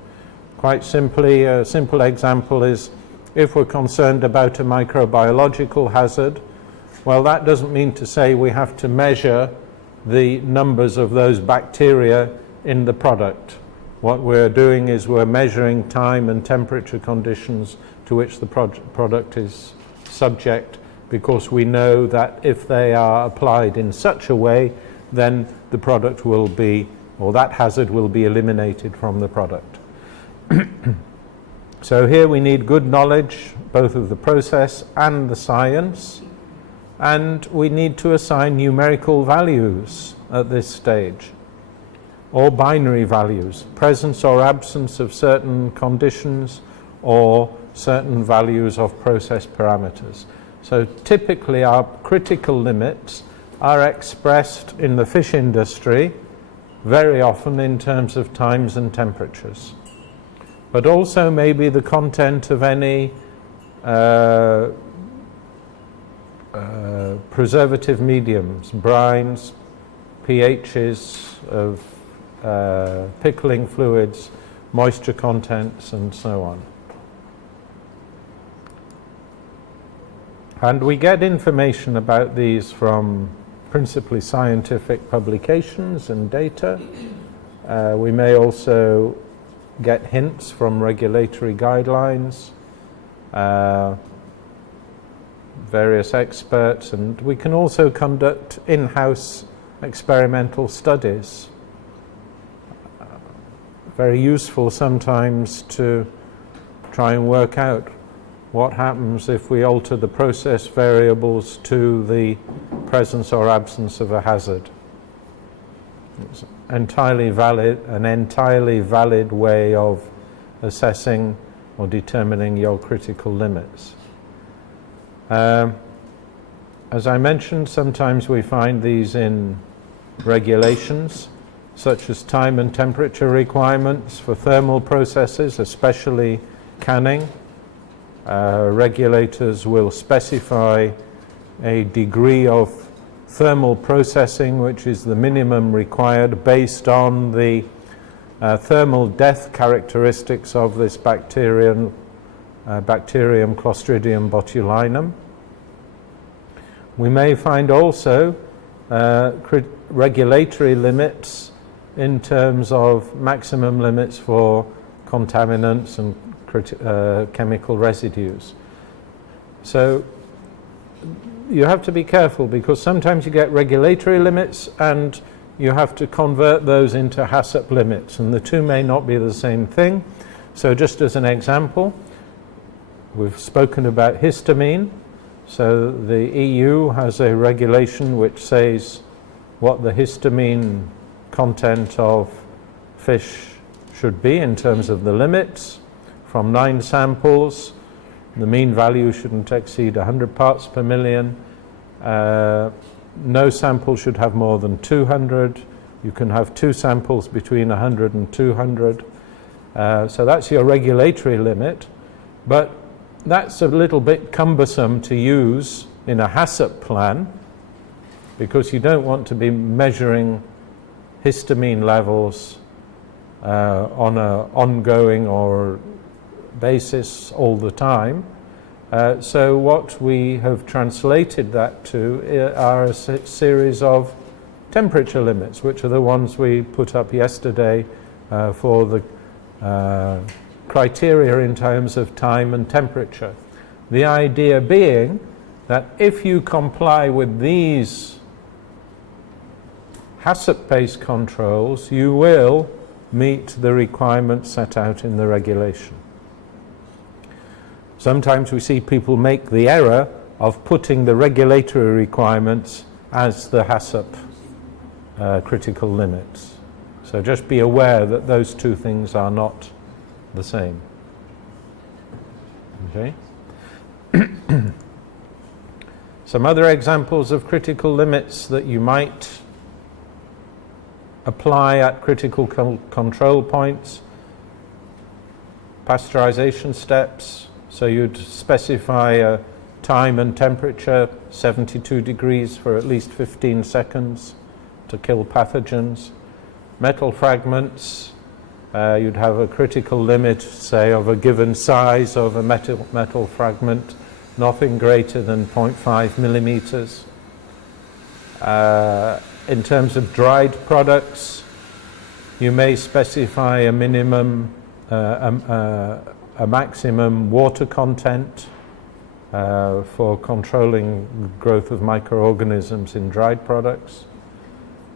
Quite simply, a simple example is if we're concerned about a microbiological hazard, well, that doesn't mean to say we have to measure the numbers of those bacteria in the product. What we're doing is we're measuring time and temperature conditions to which the product is subject, because we know that if they are applied in such a way, then the product will be, or that hazard will be eliminated from the product. So here we need good knowledge both of the process and the science, and we need to assign numerical values at this stage, or binary values, presence or absence of certain conditions or certain values of process parameters. So typically our critical limits are expressed in the fish industry very often in terms of times and temperatures, but also maybe the content of any preservative mediums, brines, pHs of pickling fluids, moisture contents, and so on. And we get information about these from principally scientific publications and data. We may also get hints from regulatory guidelines, various experts, and we can also conduct in-house experimental studies. Very useful sometimes to try and work out what happens if we alter the process variables to the presence or absence of a hazard. It's entirely valid, an entirely valid way of assessing or determining your critical limits. As I mentioned, sometimes we find these in regulations, such as time and temperature requirements for thermal processes, especially canning. Regulators will specify a degree of thermal processing which is the minimum required based on the thermal death characteristics of this bacterium Clostridium botulinum. We may find also regulatory limits in terms of maximum limits for contaminants and chemical residues. So you have to be careful, because sometimes you get regulatory limits and you have to convert those into HACCP limits, and the two may not be the same thing. So just as an example, we've spoken about histamine. So the EU has a regulation which says what the histamine content of fish should be in terms of the limits. From 9 samples, the mean value shouldn't exceed 100 parts per million. No sample should have more than 200. You can have 2 samples between 100 and 200. So that's your regulatory limit. But that's a little bit cumbersome to use in a HACCP plan, because you don't want to be measuring histamine levels on an ongoing or basis all the time. So what we have translated that to are a series of temperature limits, which are the ones we put up yesterday for the criteria in terms of time and temperature. The idea being that if you comply with these HACCP-based controls, you will meet the requirements set out in the regulation. Sometimes we see people make the error of putting the regulatory requirements as the HACCP critical limits. So just be aware that those two things are not the same. Okay. Some other examples of critical limits that you might apply at critical control points: pasteurization steps. So you'd specify a time and temperature, 72 degrees for at least 15 seconds to kill pathogens. Metal fragments, you'd have a critical limit, say, of a given size of a metal fragment, nothing greater than 0.5 millimeters. In terms of dried products, you may specify a minimum, a maximum water content for controlling growth of microorganisms in dried products.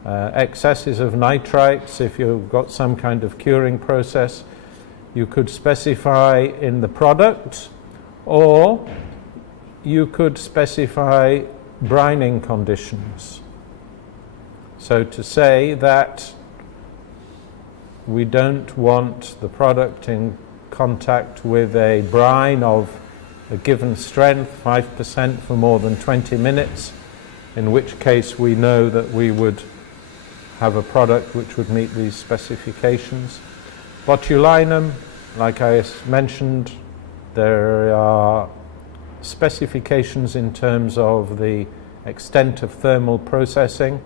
Excesses of nitrites, if you've got some kind of curing process, you could specify in the product, or you could specify brining conditions. So to say that we don't want the product in contact with a brine of a given strength, 5% for more than 20 minutes, in which case we know that we would have a product which would meet these specifications. Botulinum, like I mentioned, there are specifications in terms of the extent of thermal processing.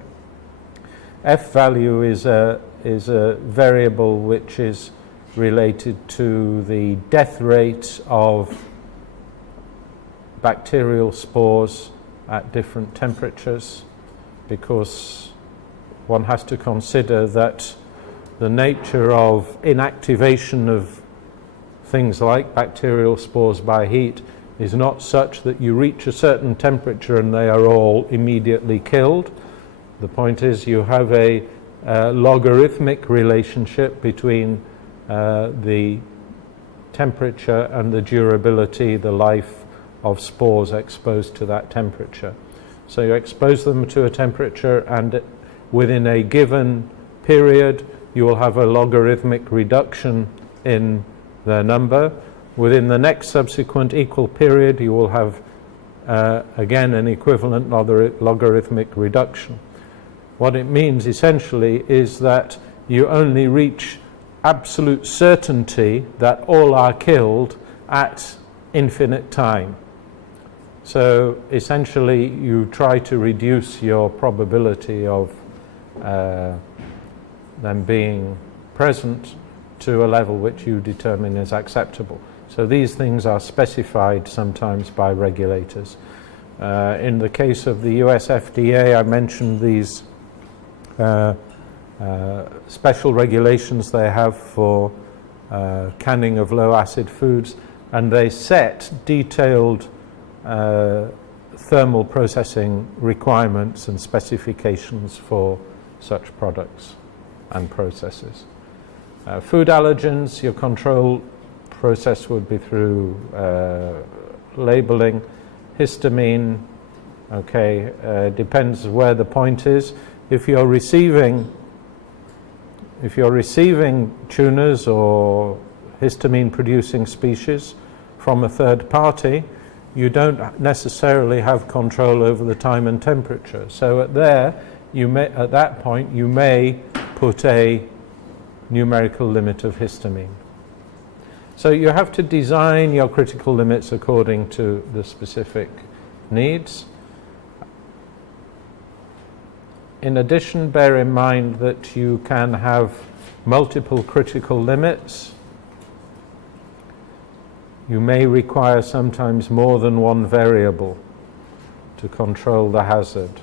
F value is a variable which is related to the death rate of bacterial spores at different temperatures, because one has to consider that the nature of inactivation of things like bacterial spores by heat is not such that you reach a certain temperature and they are all immediately killed. The point is you have a logarithmic relationship between the temperature and the durability, the life of spores exposed to that temperature. So you expose them to a temperature, and within a given period you will have a logarithmic reduction in their number. Within the next subsequent equal period you will have again an equivalent logarithmic reduction. What it means essentially is that you only reach absolute certainty that all are killed at infinite time. So essentially you try to reduce your probability of them being present to a level which you determine is acceptable. So these things are specified sometimes by regulators. In the case of the US FDA, I mentioned these special regulations they have for canning of low acid foods, and they set detailed thermal processing requirements and specifications for such products and processes. Food allergens, your control process would be through labeling. Histamine, okay, depends where the point is. If you're receiving tunas or histamine producing species from a third party, you don't necessarily have control over the time and temperature. So at that point you may put a numerical limit of histamine. So you have to design your critical limits according to the specific needs. In addition, bear in mind that you can have multiple critical limits. You may require sometimes more than one variable to control the hazard.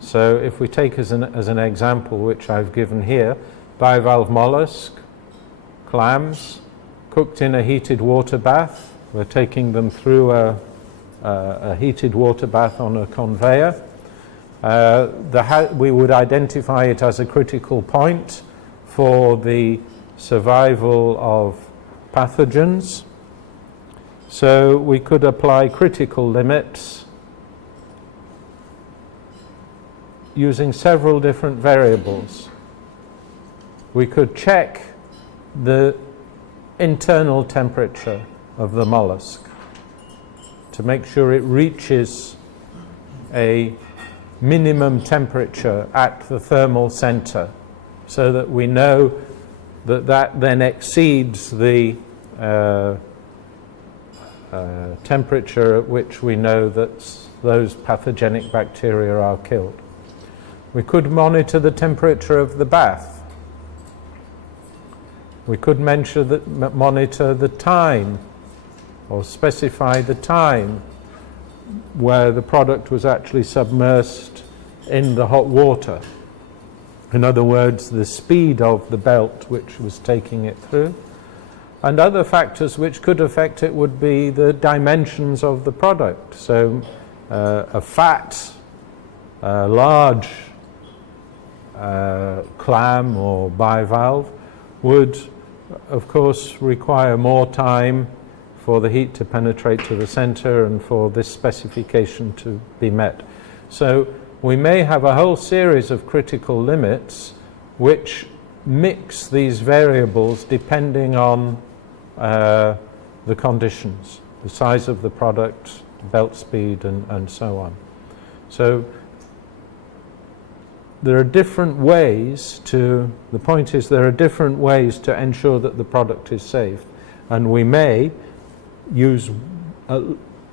So if we take as an example, which I've given here, bivalve mollusk, clams, cooked in a heated water bath. We're taking them through a heated water bath on a conveyor. We would identify it as a critical point for the survival of pathogens. So we could apply critical limits using several different variables. We could check the internal temperature of the mollusk to make sure it reaches a minimum temperature at the thermal center, so that we know that then exceeds the temperature at which we know that those pathogenic bacteria are killed. We could monitor the temperature of the bath. We could monitor the time, or specify the time where the product was actually submersed in the hot water. In other words, the speed of the belt which was taking it through. And other factors which could affect it would be the dimensions of the product. So a fat, large clam or bivalve would, of course, require more time for the heat to penetrate to the center and for this specification to be met. So we may have a whole series of critical limits which mix these variables depending on the conditions, the size of the product, belt speed, and so on. So there are different ways the point is there are different ways to ensure that the product is safe, and we may use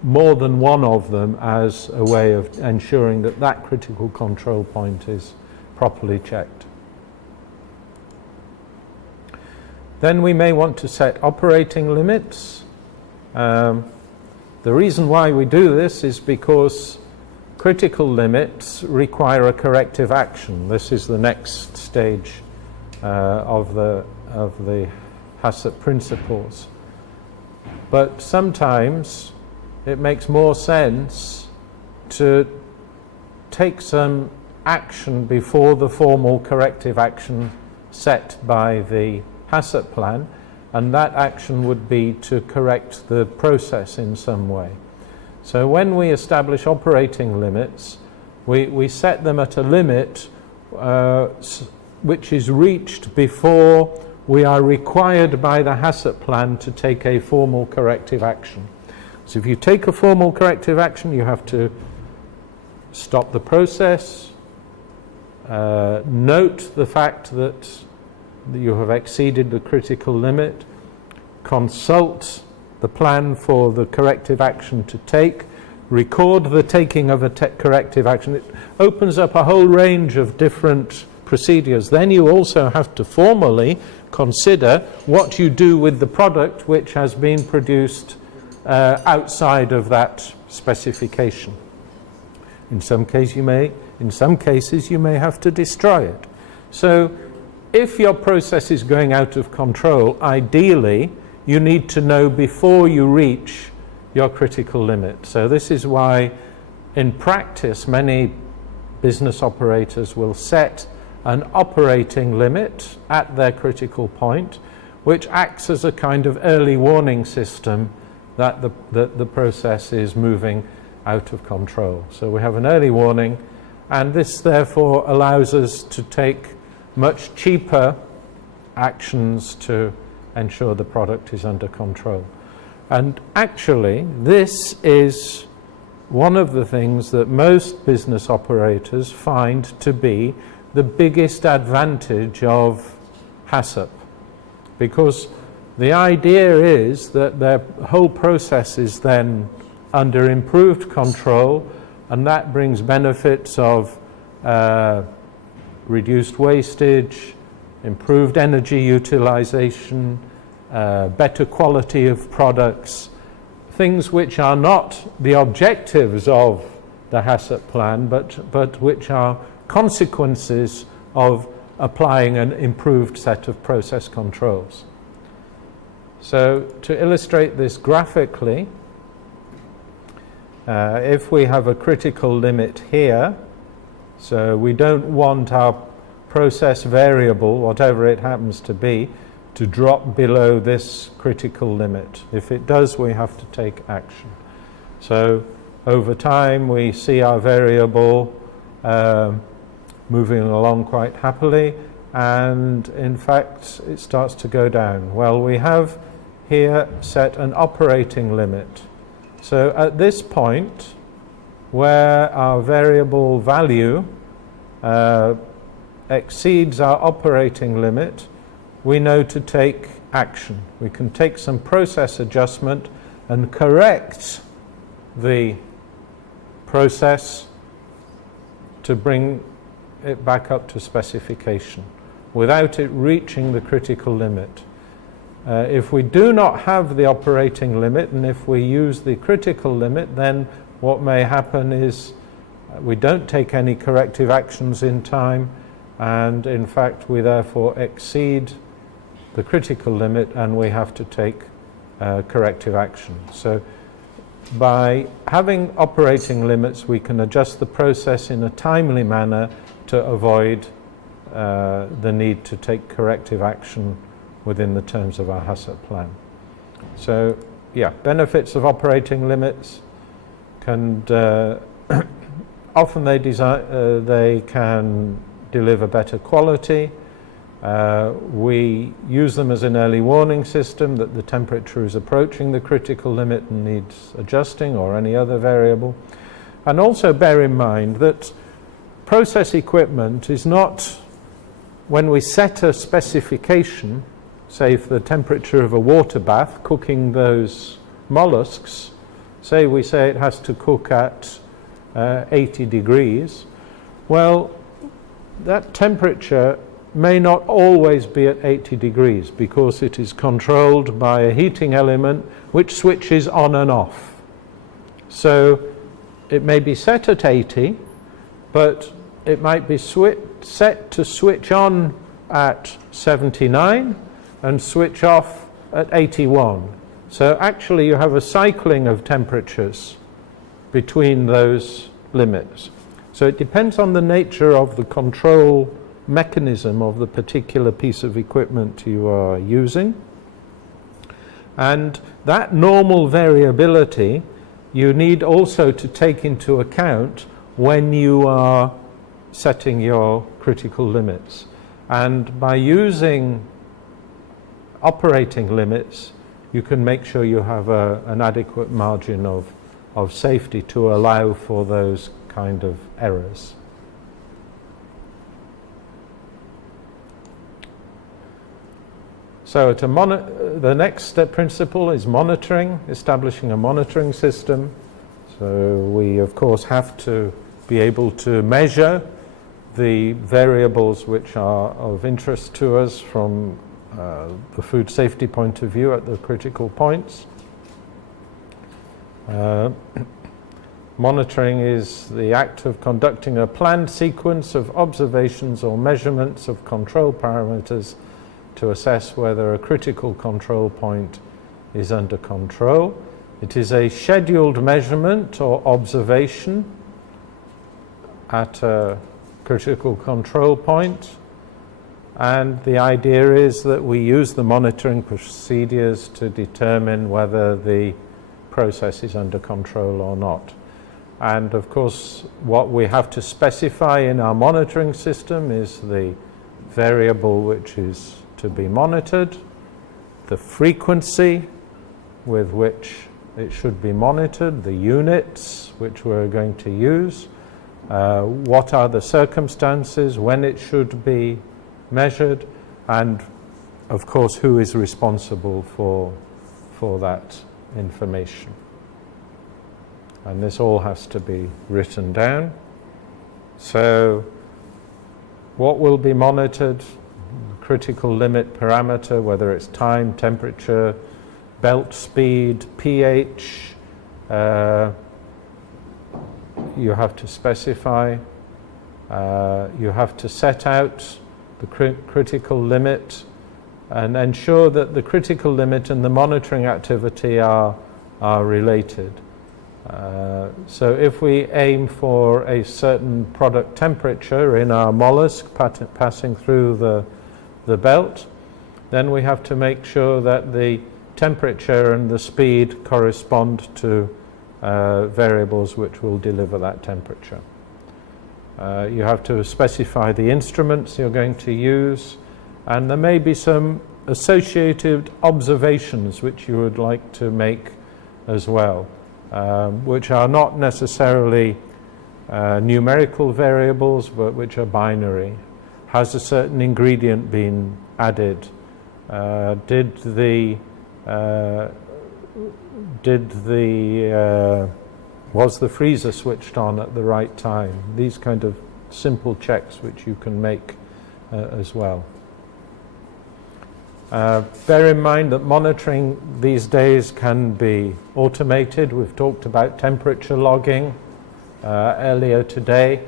more than one of them as a way of ensuring that that critical control point is properly checked. Then we may want to set operating limits. The reason why we do this is because critical limits require a corrective action. This is the next stage of the HACCP principles. But sometimes it makes more sense to take some action before the formal corrective action set by the HACCP plan, and that action would be to correct the process in some way. So when we establish operating limits, we set them at a limit which is reached before we are required by the HACCP plan to take a formal corrective action. So if you take a formal corrective action, you have to stop the process, note the fact that you have exceeded the critical limit, consult the plan for the corrective action to take, record the taking of a corrective action. It opens up a whole range of different procedures. Then you also have to formally consider what you do with the product which has been produced outside of that specification. In some cases you may have to destroy it. So if your process is going out of control, ideally you need to know before you reach your critical limit. So this is why in practice many business operators will set an operating limit at their critical point, which acts as a kind of early warning system that the process is moving out of control. So we have an early warning, and this therefore allows us to take much cheaper actions to ensure the product is under control. And actually, this is one of the things that most business operators find to be the biggest advantage of HACCP, because the idea is that their whole process is then under improved control, and that brings benefits of reduced wastage, improved energy utilization, better quality of products, things which are not the objectives of the HACCP plan, but which are consequences of applying an improved set of process controls. So to illustrate this graphically, if we have a critical limit here, so we don't want our process variable, whatever it happens to be, to drop below this critical limit. If it does, we have to take action. So over time we see our variable moving along quite happily, and in fact it starts to go down. Well, we have here set an operating limit. So at this point, where our variable value exceeds our operating limit, we know to take action. We can take some process adjustment and correct the process to bring it back up to specification without it reaching the critical limit. If we do not have the operating limit, and if we use the critical limit, then what may happen is we don't take any corrective actions in time, and in fact we therefore exceed the critical limit and we have to take corrective action. So by having operating limits, we can adjust the process in a timely manner to avoid the need to take corrective action within the terms of our HACCP plan. So yeah, benefits of operating limits can often they can deliver better quality. We use them as an early warning system that the temperature is approaching the critical limit and needs adjusting, or any other variable. And also bear in mind that process equipment is not, when we set a specification, say for the temperature of a water bath, cooking those mollusks, say we say it has to cook at 80 degrees, well, that temperature may not always be at 80 degrees because it is controlled by a heating element which switches on and off. So it may be set at 80, but it might be set to switch on at 79 and switch off at 81. So actually you have a cycling of temperatures between those limits. So it depends on the nature of the control mechanism of the particular piece of equipment you are using. And that normal variability you need also to take into account when you are setting your critical limits. And by using operating limits, you can make sure you have an adequate margin of safety to allow for those kind of errors. So the next principle is monitoring, establishing a monitoring system. So we of course have to be able to measure the variables which are of interest to us from the food safety point of view at the critical points. Monitoring is the act of conducting a planned sequence of observations or measurements of control parameters to assess whether a critical control point is under control. It is a scheduled measurement or observation at a critical control point, And the idea is that we use the monitoring procedures to determine whether the process is under control or not. And of course, what we have to specify in our monitoring system is the variable which is to be monitored, the frequency with which it should be monitored, the units which we're going to use, what are the circumstances, when it should be measured, and of course who is responsible for that information. And this all has to be written down. So what will be monitored? Critical limit parameter, whether it's time, temperature, belt speed, pH, you have to specify. You have to set out the critical limit and ensure that the critical limit and the monitoring activity are related. So if we aim for a certain product temperature in our mollusk passing through the belt, then we have to make sure that the temperature and the speed correspond to variables which will deliver that temperature. You have to specify the instruments you're going to use, and there may be some associated observations which you would like to make as well, which are not necessarily numerical variables, but which are binary. Has a certain ingredient been added? Was the freezer switched on at the right time? These kind of simple checks which you can make as well. Bear in mind that monitoring these days can be automated. We've talked about temperature logging earlier today.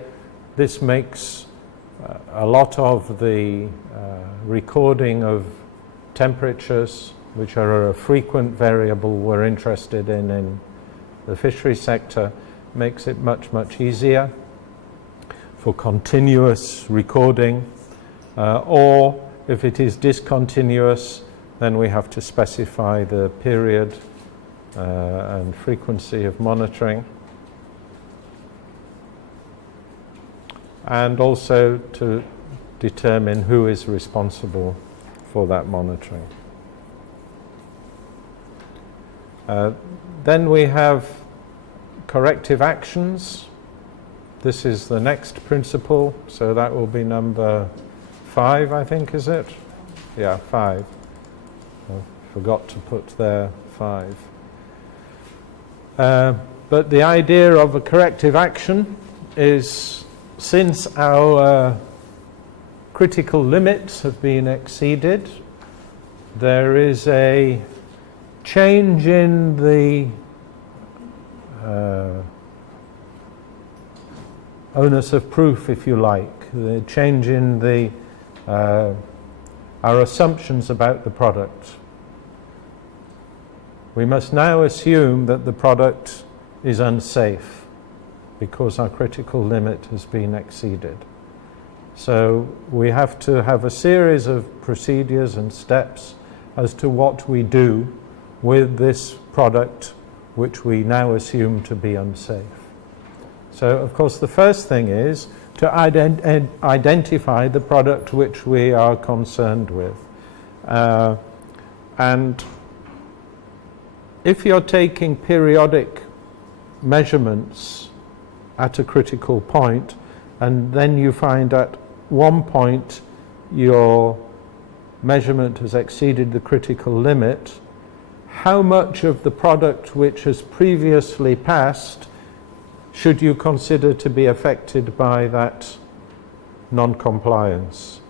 This makes a lot of the recording of temperatures, which are a frequent variable we're interested in the fishery sector, makes it much, much easier for continuous recording, or if it is discontinuous, then we have to specify the period and frequency of monitoring, and also to determine who is responsible for that monitoring. Then we have corrective actions. This is the next principle, so that will be number 5, I think, is it? Yeah, 5. I forgot to put there 5. But the idea of a corrective action is, since our critical limits have been exceeded, there is a change in the onus of proof, if you like, the change in the our assumptions about the product. We must now assume that the product is unsafe because our critical limit has been exceeded. So we have to have a series of procedures and steps as to what we do with this product which we now assume to be unsafe. So of course the first thing is to identify the product which we are concerned with. And if you're taking periodic measurements at a critical point, and then you find at one point your measurement has exceeded the critical limit, how much of the product which has previously passed should you consider to be affected by that non-compliance?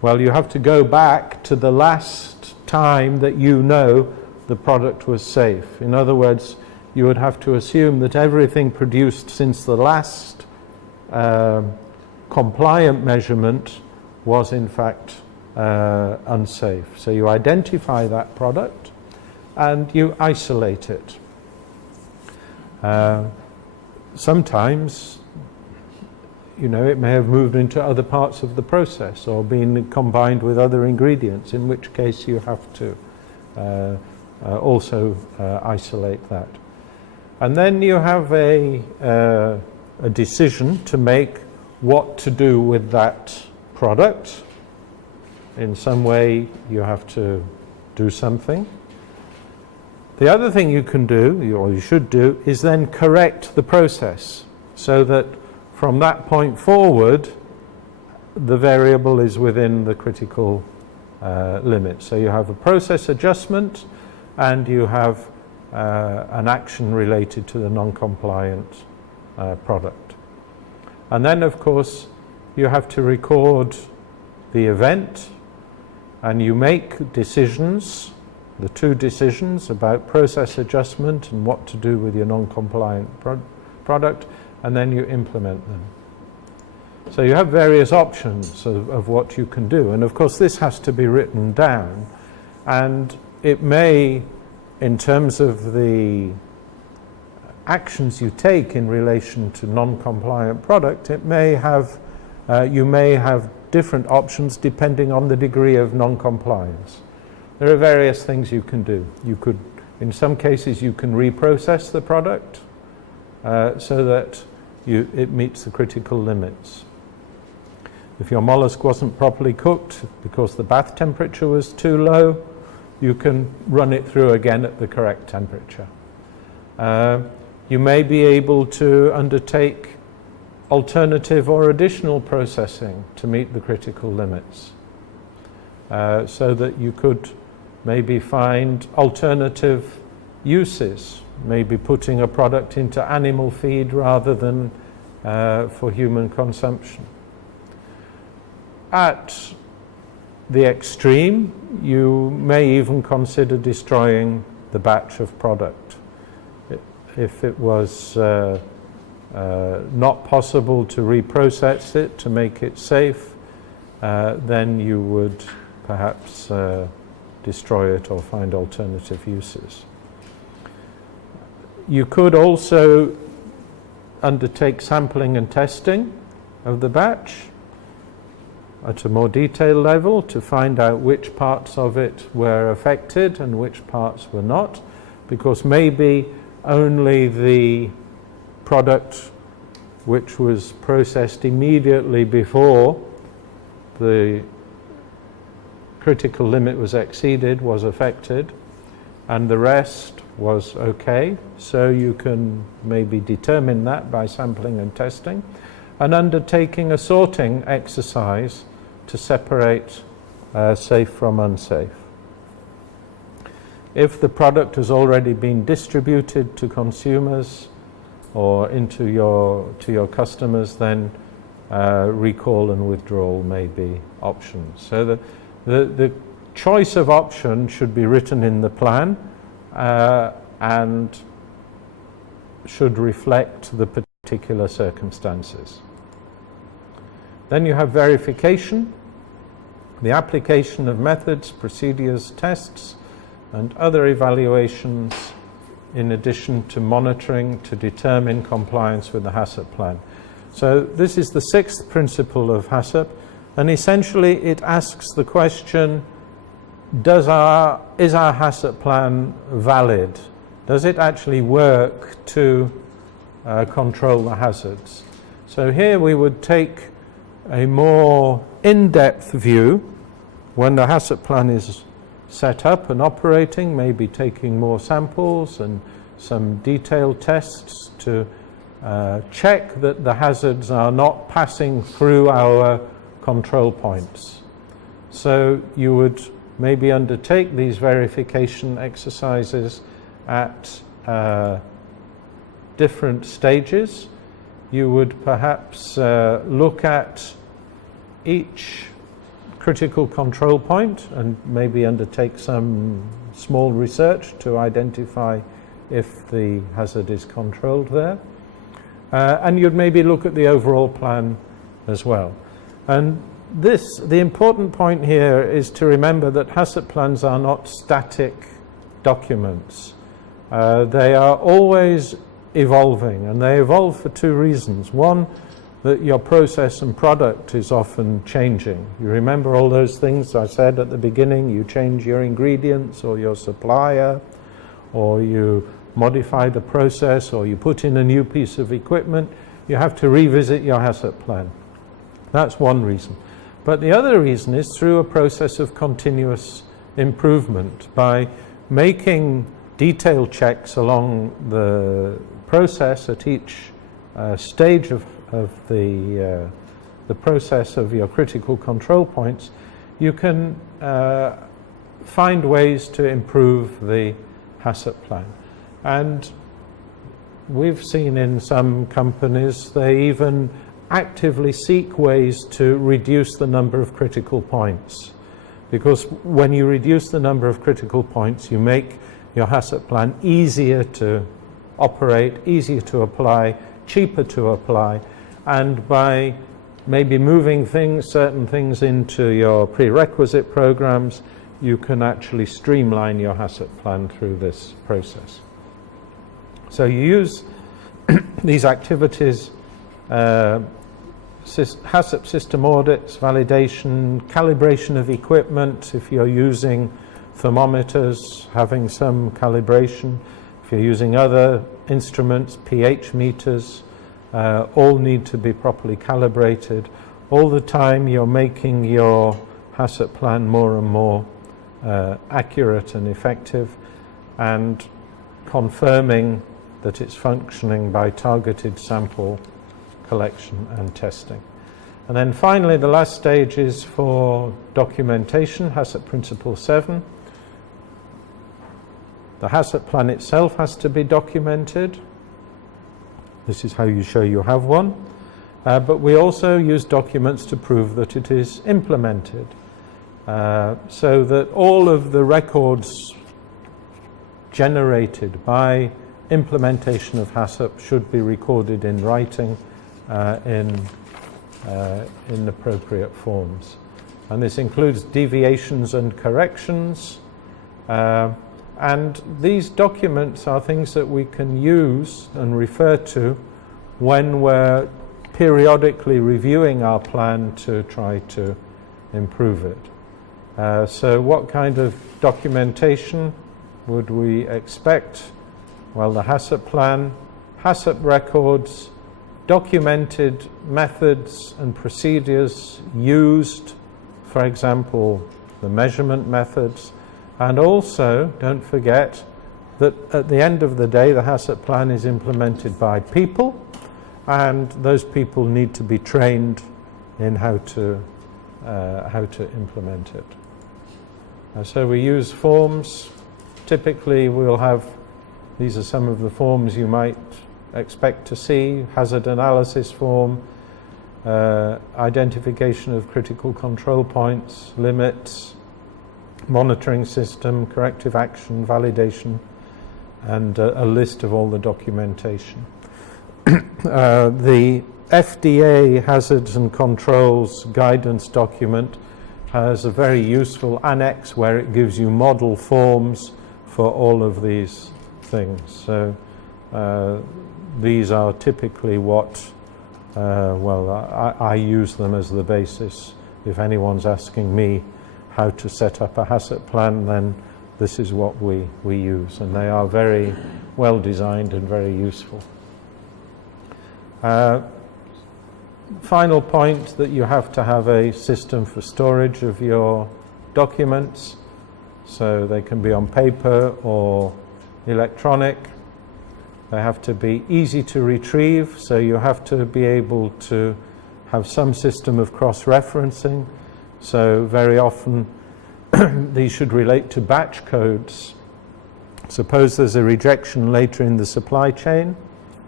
Well, you have to go back to the last time that you know the product was safe. In other words, you would have to assume that everything produced since the last compliant measurement was in fact unsafe. So you identify that product and you isolate it. Sometimes it may have moved into other parts of the process or been combined with other ingredients, in which case you have to also isolate that. And then you have a decision to make what to do with that product. In some way you have to do something. The other thing you can do, or you should do, is then correct the process so that from that point forward the variable is within the critical limit. So you have a process adjustment and you have an action related to the non-compliant product. And then of course you have to record the event, and you make decisions, the two decisions about process adjustment and what to do with your non-compliant product, and then you implement them. So you have various options of what you can do, and of course this has to be written down, and it may, in terms of the actions you take in relation to non-compliant product, it may have, you may have different options depending on the degree of non-compliance. There are various things you can do. You could, in some cases, you can reprocess the product so that it meets the critical limits. If your mollusk wasn't properly cooked because the bath temperature was too low, you can run it through again at the correct temperature. You may be able to undertake alternative or additional processing to meet the critical limits, so that you could maybe find alternative uses, maybe putting a product into animal feed rather than for human consumption. At the extreme, you may even consider destroying the batch of product. If it was not possible to reprocess it to make it safe, then you would perhaps destroy it or find alternative uses. You could also undertake sampling and testing of the batch at a more detailed level to find out which parts of it were affected and which parts were not, because maybe only the product which was processed immediately before the critical limit was exceeded was affected, and the rest was okay. So you can maybe determine that by sampling and testing and undertaking a sorting exercise to separate safe from unsafe. If the product has already been distributed to consumers or to your customers, then recall and withdrawal may be options. So the choice of option should be written in the plan and should reflect the particular circumstances. Then you have verification, the application of methods, procedures, tests, and other evaluations in addition to monitoring to determine compliance with the HACCP plan. So this is the sixth principle of HACCP, and essentially it asks the question, is our HACCP plan valid? Does it actually work to control the hazards? So here we would take a more in-depth view when the HACCP plan is set up and operating, maybe taking more samples and some detailed tests to check that the hazards are not passing through our control points. So you would maybe undertake these verification exercises at different stages. You would perhaps look at each critical control point and maybe undertake some small research to identify if the hazard is controlled there. And you'd maybe look at the overall plan as well. And the important point here is to remember that HACCP plans are not static documents. They are always evolving, and they evolve for two reasons. One, that your process and product is often changing. You remember all those things I said at the beginning? You change your ingredients or your supplier, or you modify the process, or you put in a new piece of equipment. You have to revisit your HACCP plan. That's one reason. But the other reason is through a process of continuous improvement, by making detailed checks along the process at each stage of the process of your critical control points. You can find ways to improve the HACCP plan. And we've seen in some companies they even actively seek ways to reduce the number of critical points, because when you reduce the number of critical points, you make your HACCP plan easier to operate, easier to apply, cheaper to apply, and by maybe moving certain things into your prerequisite programs, you can actually streamline your HACCP plan through this process. So you use these activities, HACCP system audits, validation, calibration of equipment. If you're using thermometers, having some calibration. If you're using other instruments, pH meters, all need to be properly calibrated. All the time you're making your HACCP plan more and more accurate and effective, and confirming that it's functioning by targeted sample collection and testing. And then finally, the last stage is for documentation, HACCP Principle 7. The HACCP plan itself has to be documented. This is how you show you have one. But we also use documents to prove that it is implemented, so that all of the records generated by implementation of HACCP should be recorded in writing in appropriate forms. And this includes deviations and corrections. And these documents are things that we can use and refer to when we're periodically reviewing our plan to try to improve it. So what kind of documentation would we expect? Well, the HACCP plan, HACCP records, documented methods and procedures used, for example, the measurement methods. And also, don't forget that at the end of the day, the HACCP plan is implemented by people, and those people need to be trained in how to implement it. So we use forms. Typically, we'll have, these are some of the forms you might expect to see: hazard analysis form, identification of critical control points, limits, monitoring system, corrective action, validation, and a list of all the documentation. The FDA Hazards and Controls Guidance document has a very useful annex where it gives you model forms for all of these things. So these are typically what, I use them as the basis. If anyone's asking me how to set up a HACCP plan, then this is what we use, and they are very well designed and very useful. Final point, that you have to have a system for storage of your documents, so they can be on paper or electronic. They have to be easy to retrieve, so you have to be able to have some system of cross-referencing. So very often these should relate to batch codes. Suppose there's a rejection later in the supply chain,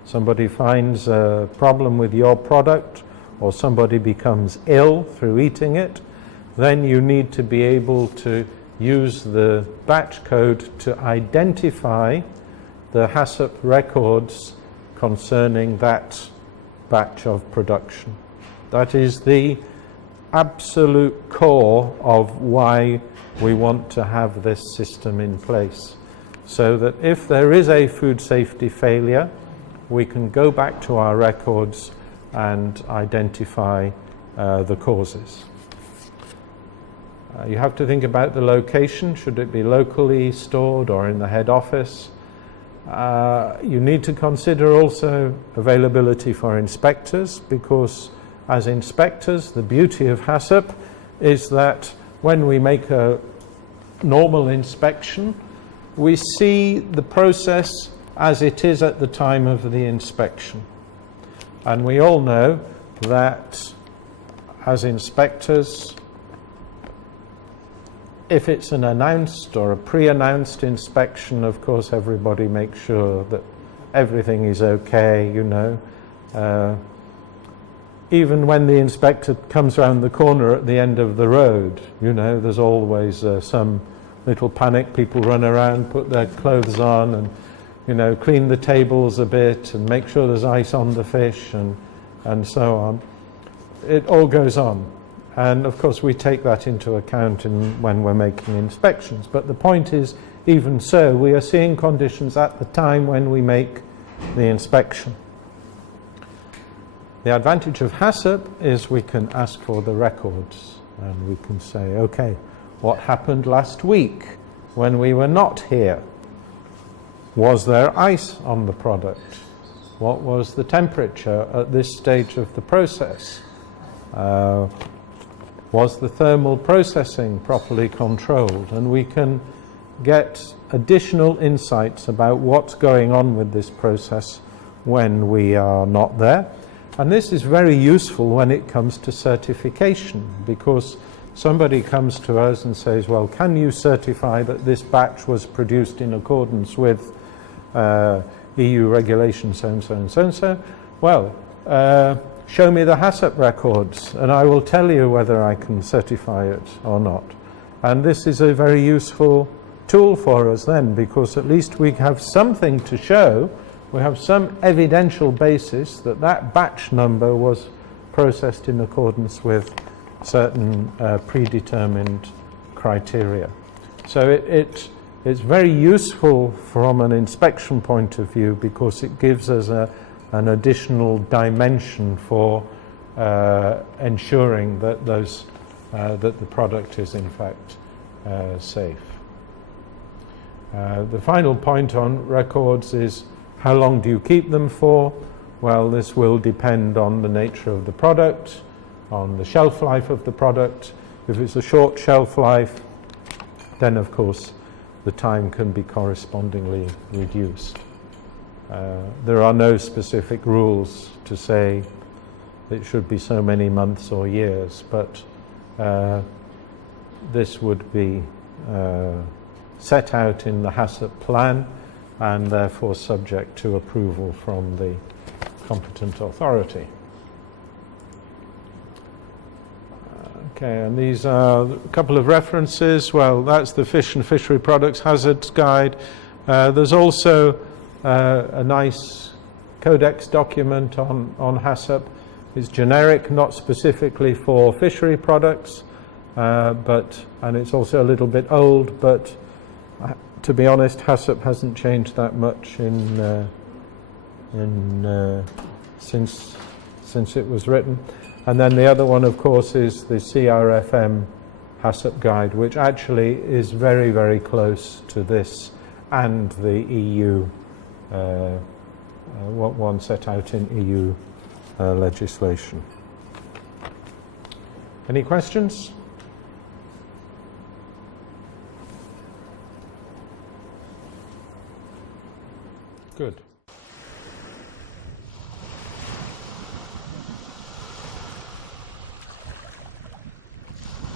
somebody finds a problem with your product, or somebody becomes ill through eating it, then you need to be able to use the batch code to identify the HACCP records concerning that batch of production. That is the absolute core of why we want to have this system in place, so that if there is a food safety failure, we can go back to our records, and identify the causes. You have to think about the location. Should it be locally stored or in the head office? You need to consider also availability for inspectors, because as inspectors, the beauty of HACCP is that when we make a normal inspection, we see the process as it is at the time of the inspection. And we all know that as inspectors, if it's an announced or a pre-announced inspection, of course everybody makes sure that everything is okay, you know. Even when the inspector comes round the corner at the end of the road, you know, there's always some little panic. People run around, put their clothes on and, you know, clean the tables a bit and make sure there's ice on the fish and so on. It all goes on. And of course we take that into account when we're making inspections. But the point is, even so, we are seeing conditions at the time when we make the inspection. The advantage of HACCP is we can ask for the records, and we can say, okay, what happened last week when we were not here? Was there ice on the product? What was the temperature at this stage of the process? Was the thermal processing properly controlled? And we can get additional insights about what's going on with this process when we are not there. And this is very useful when it comes to certification, because somebody comes to us and says, well, can you certify that this batch was produced in accordance with EU regulation so-and-so and so-and-so? Well, show me the HACCP records and I will tell you whether I can certify it or not. And this is a very useful tool for us then, because at least we have something to show. We have some evidential basis that that batch number was processed in accordance with certain predetermined criteria. So it's very useful from an inspection point of view, because it gives us an additional dimension for ensuring that that the product is in fact safe. The final point on records is, how long do you keep them for? Well, this will depend on the nature of the product, on the shelf life of the product. If it's a short shelf life, then of course the time can be correspondingly reduced. There are no specific rules to say it should be so many months or years, but this would be set out in the HACCP plan and therefore subject to approval from the competent authority. Okay, and these are a couple of references. Well, that's the Fish and Fishery Products Hazards Guide. There's also a nice codex document on HACCP. It's generic, not specifically for fishery products, and it's also a little bit old, but to be honest, HACCP hasn't changed that much since it was written. And then the other one, of course, is the CRFM HACCP guide, which actually is very, very close to this and the EU, one set out in EU legislation. Any questions? Good.